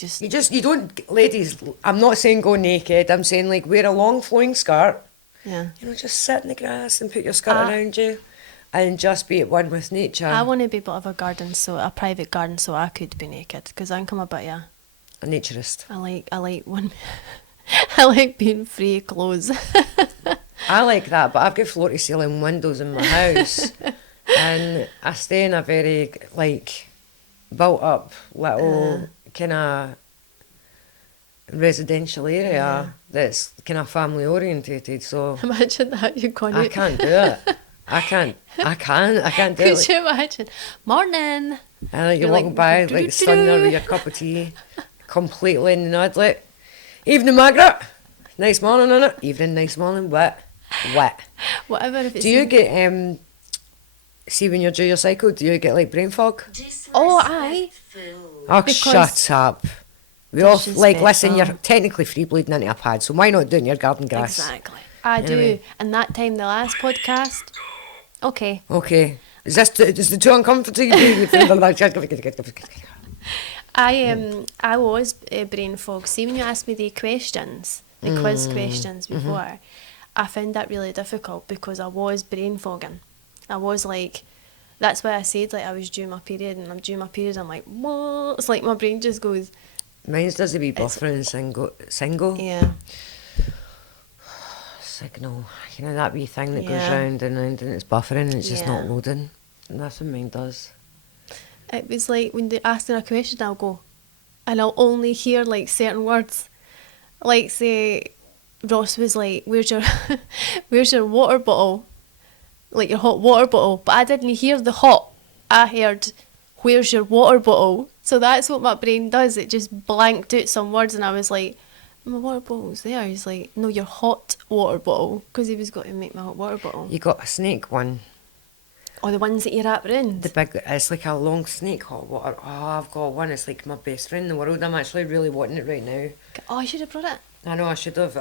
You don't, ladies, I'm not saying go naked, I'm saying like wear a long flowing skirt, yeah. you know, just sit in the grass and put your skirt Ah. around you and just be at one with nature. I want to be able to have a garden, so a private garden, so I could be naked, because I think I'm a bit of A naturist. I like one. I like being free of clothes. I like that, but I've got floor to ceiling windows in my house and I stay in a very like built up little kind of residential area that's kind of family orientated, so Imagine that, you're going I can't do it. I can't do it. Could you imagine? Morning. And like, you're You're walking like, by, like standing there with your cup of tea, completely in the nod, like, evening, Margaret. Nice morning, innit? Evening, nice morning. Wet. Whatever. If it's Do you get see when you're due your cycle? Do you get like brain fog? Oh, aye. Disrespectful. Oh, Because- shut up. We all like listen. You're Disrespectful. technically free bleeding into a pad, so why not do it in your garden grass? Exactly. I Anyway. do. And that time, the last podcast. Okay. Okay. Is the too uncomfortable? I was brain fog. See, when you asked me the questions, the quiz questions before, I found that really difficult because I was brain fogging. I was like, that's why I said like I was due my period, and I'm due my period. I'm like, what? It's like my brain just goes, Mine's does a wee buffering single yeah. signal. You know that wee thing that goes Yeah. round and round and it's buffering and it's just not Yeah. loading. And that's what mine does. It was like when they ask her a question, I'll go, and I'll only hear like certain words. Like say, Ross was like, "Where's your, where's your water bottle?" Like your hot water bottle, but I didn't hear the hot. I heard, "Where's your water bottle?" So that's what my brain does. It just blanked out some words, and I was like, "My water bottle's there." He's like, "No, your hot water bottle," because he was going to make my hot water bottle. You got a snake one. Or the ones that you wrap around. The big, it's like a long snake hot water. Oh, I've got one. It's like my best friend in the world. I'm actually really wanting it right now. Oh, I should have brought it. I know I should have.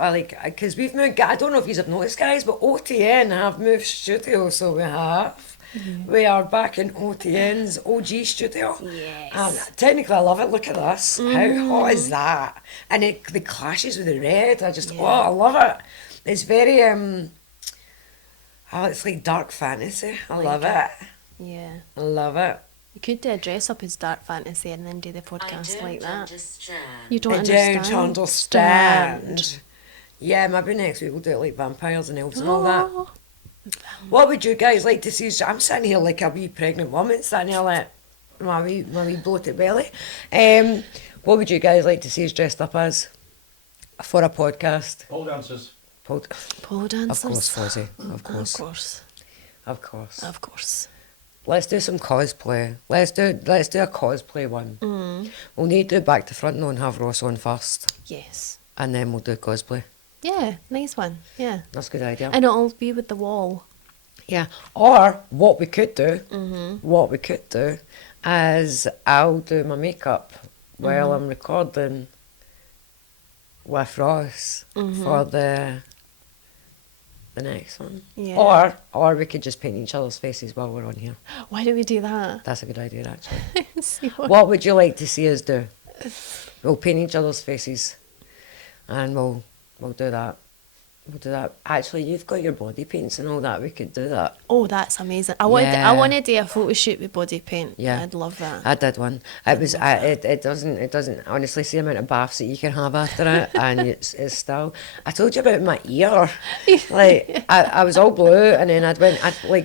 Because we've moved. I don't know if you've noticed, guys, but OTN have moved studio, so we have. We are back in OTN's OG studio. Yes. And technically, I love it. Look at this. How hot is that? And the clashes with the red. I love it. It's very it's like dark fantasy. I love it. Yeah. I love it. You could do a dress up as dark fantasy and then do the I podcast don't like that. understand. You don't I understand. don't understand. Yeah, maybe next week we'll do it like vampires and elves and all that. Oh. What would you guys like to see? I'm sitting here like a wee pregnant woman, sitting here like my wee bloated belly. What would you guys like to see us dressed up as for a podcast? Pole dancers. Pole Of dancers. course, Fozzie. Of course. Of course. Of course. Of course. Let's do some cosplay. Let's do a cosplay one. We'll need to do back to front though and have Ross on first, Yes. and then we'll do cosplay. Yeah, nice one. Yeah. That's a good idea. And it'll be with the wall. Yeah. Or what we could do, is I'll do my makeup while I'm recording with Ross for the next one. Yeah. Or we could just paint each other's faces while we're on here. Why don't we do that? That's a good idea, actually. See What would you like to see us do? We'll paint each other's faces, and we'll do that. We'll do that. Actually, you've got your body paints and all that. We could do that. Oh, that's amazing. I Yeah. want to do a photo shoot with body paint. Yeah. I'd love that. I did one. It doesn't honestly see the amount of baths that you can have after it, and it's still. I told you about my ear. Like I was all blue, and then I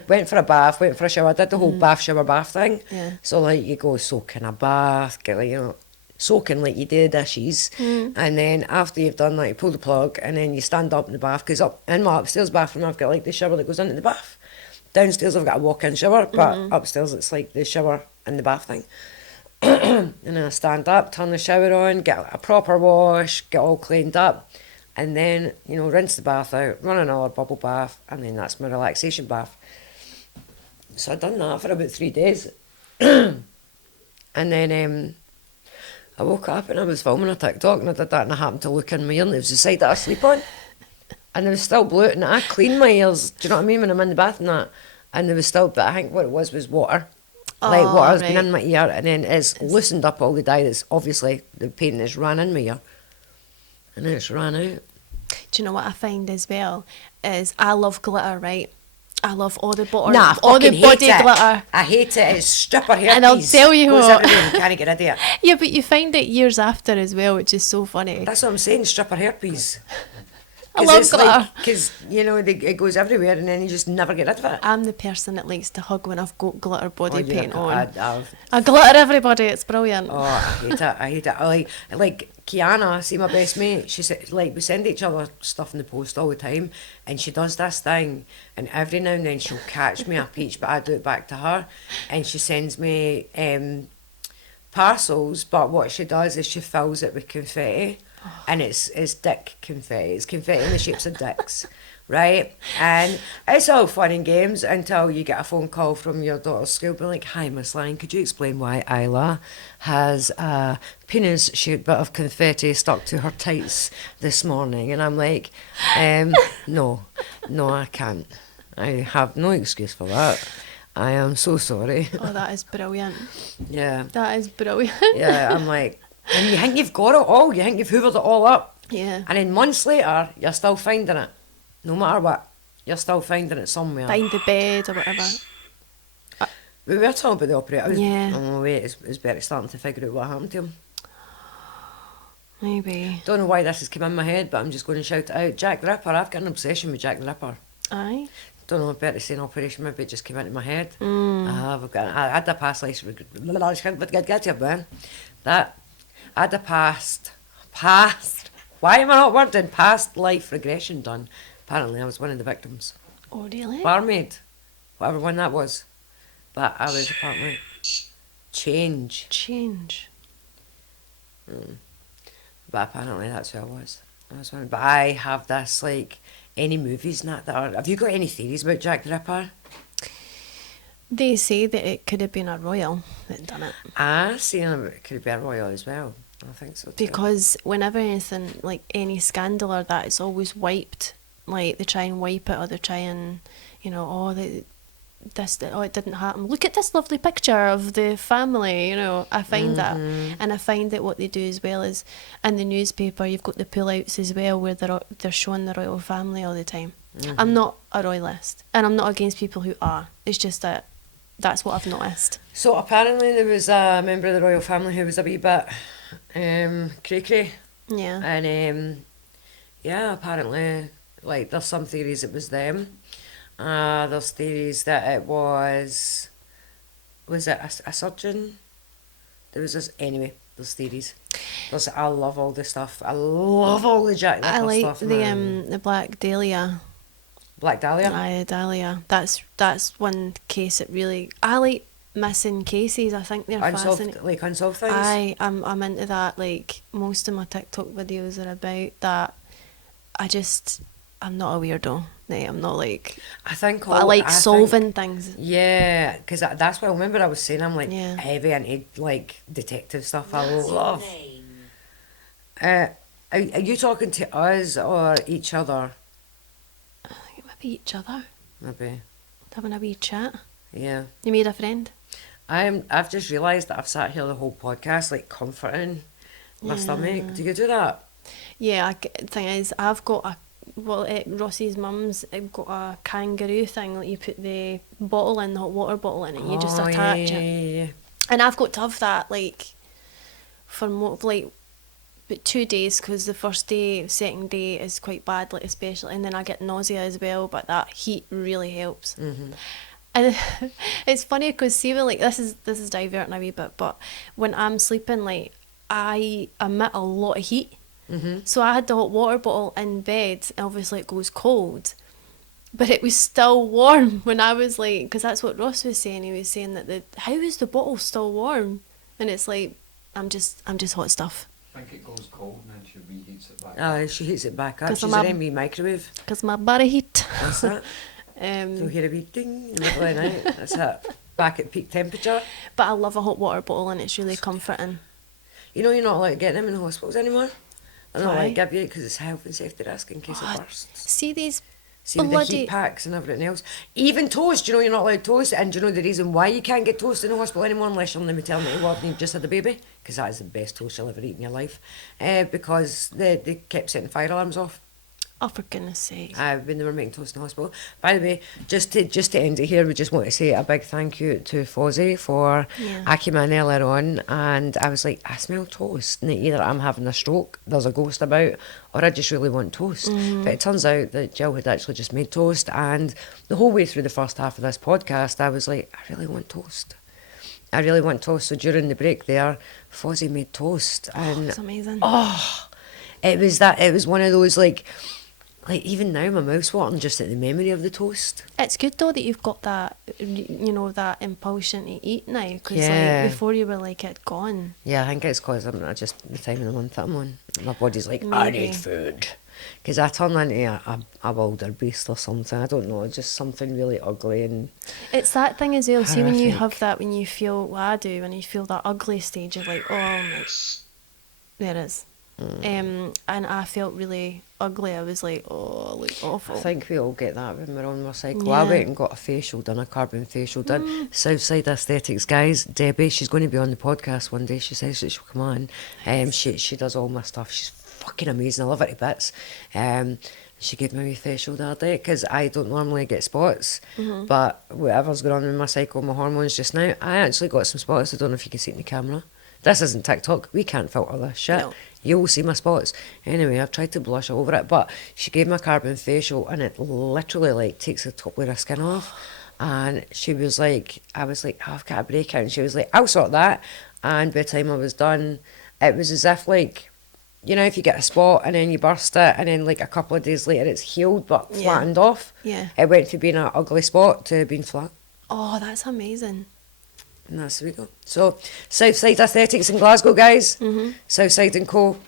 went for a bath, went for a shower, I did the whole bath thing. Yeah. So like you go soak in a bath, get like soaking like you do the dishes, and then after you've done that, you pull the plug, and then you stand up in the bath. Because up in my upstairs bathroom, I've got like the shower that goes into the bath. Downstairs, I've got a walk-in shower, but upstairs it's like the shower and the bath thing. And then I stand up, turn the shower on, get a proper wash, get all cleaned up, and then rinse the bath out, run another bubble bath, and then that's my relaxation bath. So I'd done that for about 3 days, and then I woke up and I was filming a TikTok, and I did that, and I happened to look in my ear, and it was the side that I sleep on, and it was still blue, and I clean my ears, do you know what I mean, when I'm in the bath and that, and there was still, but I think what it was water, like water's been in my ear, and then it's loosened up all the dye that's obviously the paint has ran in my ear, and then it's ran out. Do you know what I find as well is I love glitter, right? I love all the body, Nah, I all the fucking body hate it. glitter. I hate it. It's stripper hairpiece. And I'll tell you Goes what. everywhere and you can't get rid of it. Yeah, but you find it years after as well, which is so funny. That's what I'm saying, stripper hairpiece. I love glitter. Because, it goes everywhere and then you just never get rid of it. I'm the person that likes to hug when I've got glitter body paint on. I I glitter everybody, it's brilliant. Oh, I hate it. I like Kiana, see my best mate, she said, like, we send each other stuff in the post all the time, and she does this thing, and every now and then she'll catch me a peach, but I do it back to her, and she sends me parcels, but what she does is she fills it with confetti, and it's dick confetti. It's confetti in the shapes of dicks, right? And it's all fun and games until you get a phone call from your daughter's school being like, "Hi, Miss Lang, could you explain why Isla has a penis-shaped bit of confetti stuck to her tights this morning?" And I'm like, no, I can't. I have no excuse for that. I am so sorry. Oh, that is brilliant. Yeah. That is brilliant. Yeah, I'm like, and you think you've got it all, you think you've hoovered it all up. Yeah. And then months later, you're still finding it. No matter what, you're still finding it somewhere. Find the bed or whatever. We were talking about the operator. Yeah. Oh, wait, it's better starting to figure out what happened to him. Maybe. Don't know why this has come in my head, but I'm just going to shout it out. Jack the Ripper, I've got an obsession with Jack the Ripper. Aye. Don't know if better to say an operation, maybe it just came into my head. I had a past life, that, I had a past, why am I not wording past life regression done? Apparently I was one of the victims. Oh, really? Barmaid, whatever one that was. But I was apparently change. But apparently that's who I was. But I have this, like, any movies and that are... Have you got any theories about Jack the Ripper? They say that it could have been a royal that done it. I seen it could be a royal as well. I think so too. Because whenever anything, like any scandal or that, it's always wiped. Like, they try and wipe it, or they try and, it didn't happen. Look at this lovely picture of the family, I find that. And I find that what they do as well is, in the newspaper, you've got the pullouts as well, where they're showing the royal family all the time. I'm not a royalist, and I'm not against people who are. It's just that that's what I've noticed. So apparently there was a member of the royal family who was a wee bit cray-cray. Yeah. And Yeah, apparently, like, there's some theories it was them. There's theories that it was it a surgeon? There was this, anyway, there's theories. I love all the stuff. I love all the Jack I Nicklaus like stuff, man. the Black Dahlia. Black Dahlia? Aye, Dahlia. That's one case that really. I like missing cases. I think they're fascinating. Like unsolved things? I'm into that. Like, most of my TikTok videos are about that. I'm not a weirdo. Like, I'm not like. I think But I like solving things. Yeah, because that's what I remember I was saying. I'm like Yeah. heavy into like detective stuff. I What's your love. name? Are you talking to us or each other? I think maybe each other. Maybe. Having a wee chat. Yeah. You made a friend. I've just realised that I've sat here the whole podcast like comforting my stomach. Do you do that? Yeah, thing is, I've got Ross's mum's got a kangaroo thing, like you put the bottle in, the hot water bottle in it, and you just attach it. Yeah. And I've got to have that, like, for but 2 days, because the first day, second day is quite bad, like, especially, and then I get nausea as well, but that heat really helps. Mm-hmm. And it's funny, because see, like, this is diverting a wee bit, but when I'm sleeping, like, I emit a lot of heat. Mm-hmm. So I had the hot water bottle in bed, and obviously it goes cold, but it was still warm when I was like, because that's what Ross was saying. He was saying that how is the bottle still warm? And it's like, I'm just hot stuff. I think it goes cold and then she reheats it back. She heats it back up. 'Cause She's I'm an ME microwave. Because my body heat. That's it. You'll hear a wee ding in the middle of the night. That's it. Back at peak temperature. But I love a hot water bottle, and it's really comforting. You know you're not allowed to get them in the hospitals anymore. They're not allowed to Why? give you because it's health and safety risk in case it bursts. See these See with the bloody. heat packs and everything else. Even toast, you know you're not allowed toast. And do you know the reason why you can't get toast in the hospital anymore unless you're on the maternity ward and you've just had a baby? Because that is the best toast you'll ever eat in your life. Because they kept setting fire alarms off. Oh, for goodness sake. When they were making toast in the hospital. By the way, just to end it here, we just want to say a big thank you to Fozzie for I came in earlier on and I was like, I smell toast. And either I'm having a stroke, there's a ghost about, or I just really want toast. But it turns out that Jill had actually just made toast, and the whole way through the first half of this podcast, I was like, I really want toast. I really want toast. So during the break there, Fozzie made toast. And It's amazing. it was one of those like even now my mouth's watering just at the memory of the toast. It's good though that you've got that, that impulsion to eat now, because Yeah. like before you were like, it gone. Yeah, I think it's because I'm not just the time of the month that I'm on. My body's like, I Maybe. need food. Because I turn into a wildebeest or something. I don't know, just something really ugly and It's that thing as well. See, when you horrific. have that, when you feel, what I do, when you feel that ugly stage of like, oh, my, there it is. And I felt really ugly. I was like, oh, I look awful. I think we all get that when we're on our cycle. Yeah. I went and got a facial done, a carbon facial done. Southside Aesthetics, guys. Debbie, she's going to be on the podcast one day. She says that she'll come on. She does all my stuff. She's fucking amazing. I love her to bits. She gave me a wee facial the other day because I don't normally get spots. But whatever's going on in my cycle, my hormones just now, I actually got some spots. I don't know if you can see it in the camera. This isn't TikTok. We can't filter this shit. No. You'll see my spots. Anyway, I've tried to blush over it, but she gave me a carbon facial and it literally like takes the top layer of skin off. And she was like, I was like, oh, I've got a breakout. And she was like, I'll sort that. And by the time I was done, it was as if like, you know, if you get a spot and then you burst it and then like a couple of days later it's healed but Yeah. flattened off. Yeah. It went from being an ugly spot to being flat. Oh, that's amazing. And that's where we go. So, Southside Aesthetics in Glasgow, guys. Southside and Co.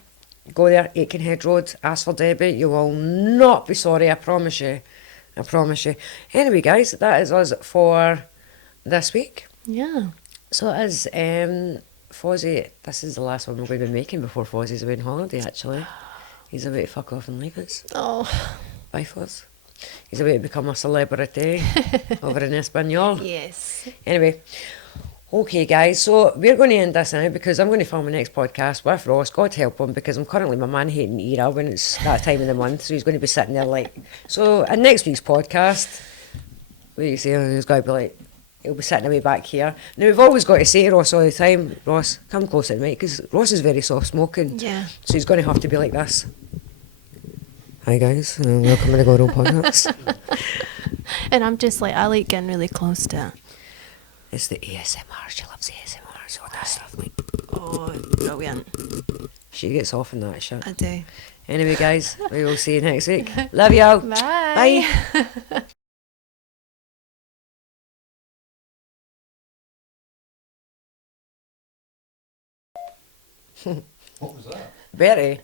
Go there, Aikenhead Road. Ask for Debbie. You will not be sorry, I promise you. I promise you. Anyway, guys, that is us for this week. Yeah. So it is Fozzie. This is the last one we're going to be making before Fozzie's away on holiday, actually. He's about to fuck off and leave us. Oh, Bye, Foz. He's about to become a celebrity over in Espanol. yes. Anyway, okay, guys, so we're going to end this now because I'm going to film my next podcast with Ross. God help him, because I'm currently my man-hating era when it's that time of the month, so he's going to be sitting there like... So, in next week's podcast, what do you say? He's going to be like... He'll be sitting away back here. Now, we've always got to say to Ross all the time, Ross, come closer to me, because Ross is very soft-spoken. Yeah. So he's going to have to be like this. Hi guys, welcome to the GORO Podcast. And I'm just like, I like getting really close to it. It's the ASMR. She loves ASMR, so that stuff. Like, Oh, brilliant. she gets off in that shit. I do. Anyway, guys, we will see you next week. Love you all. Bye. Bye. What was that? Bertie.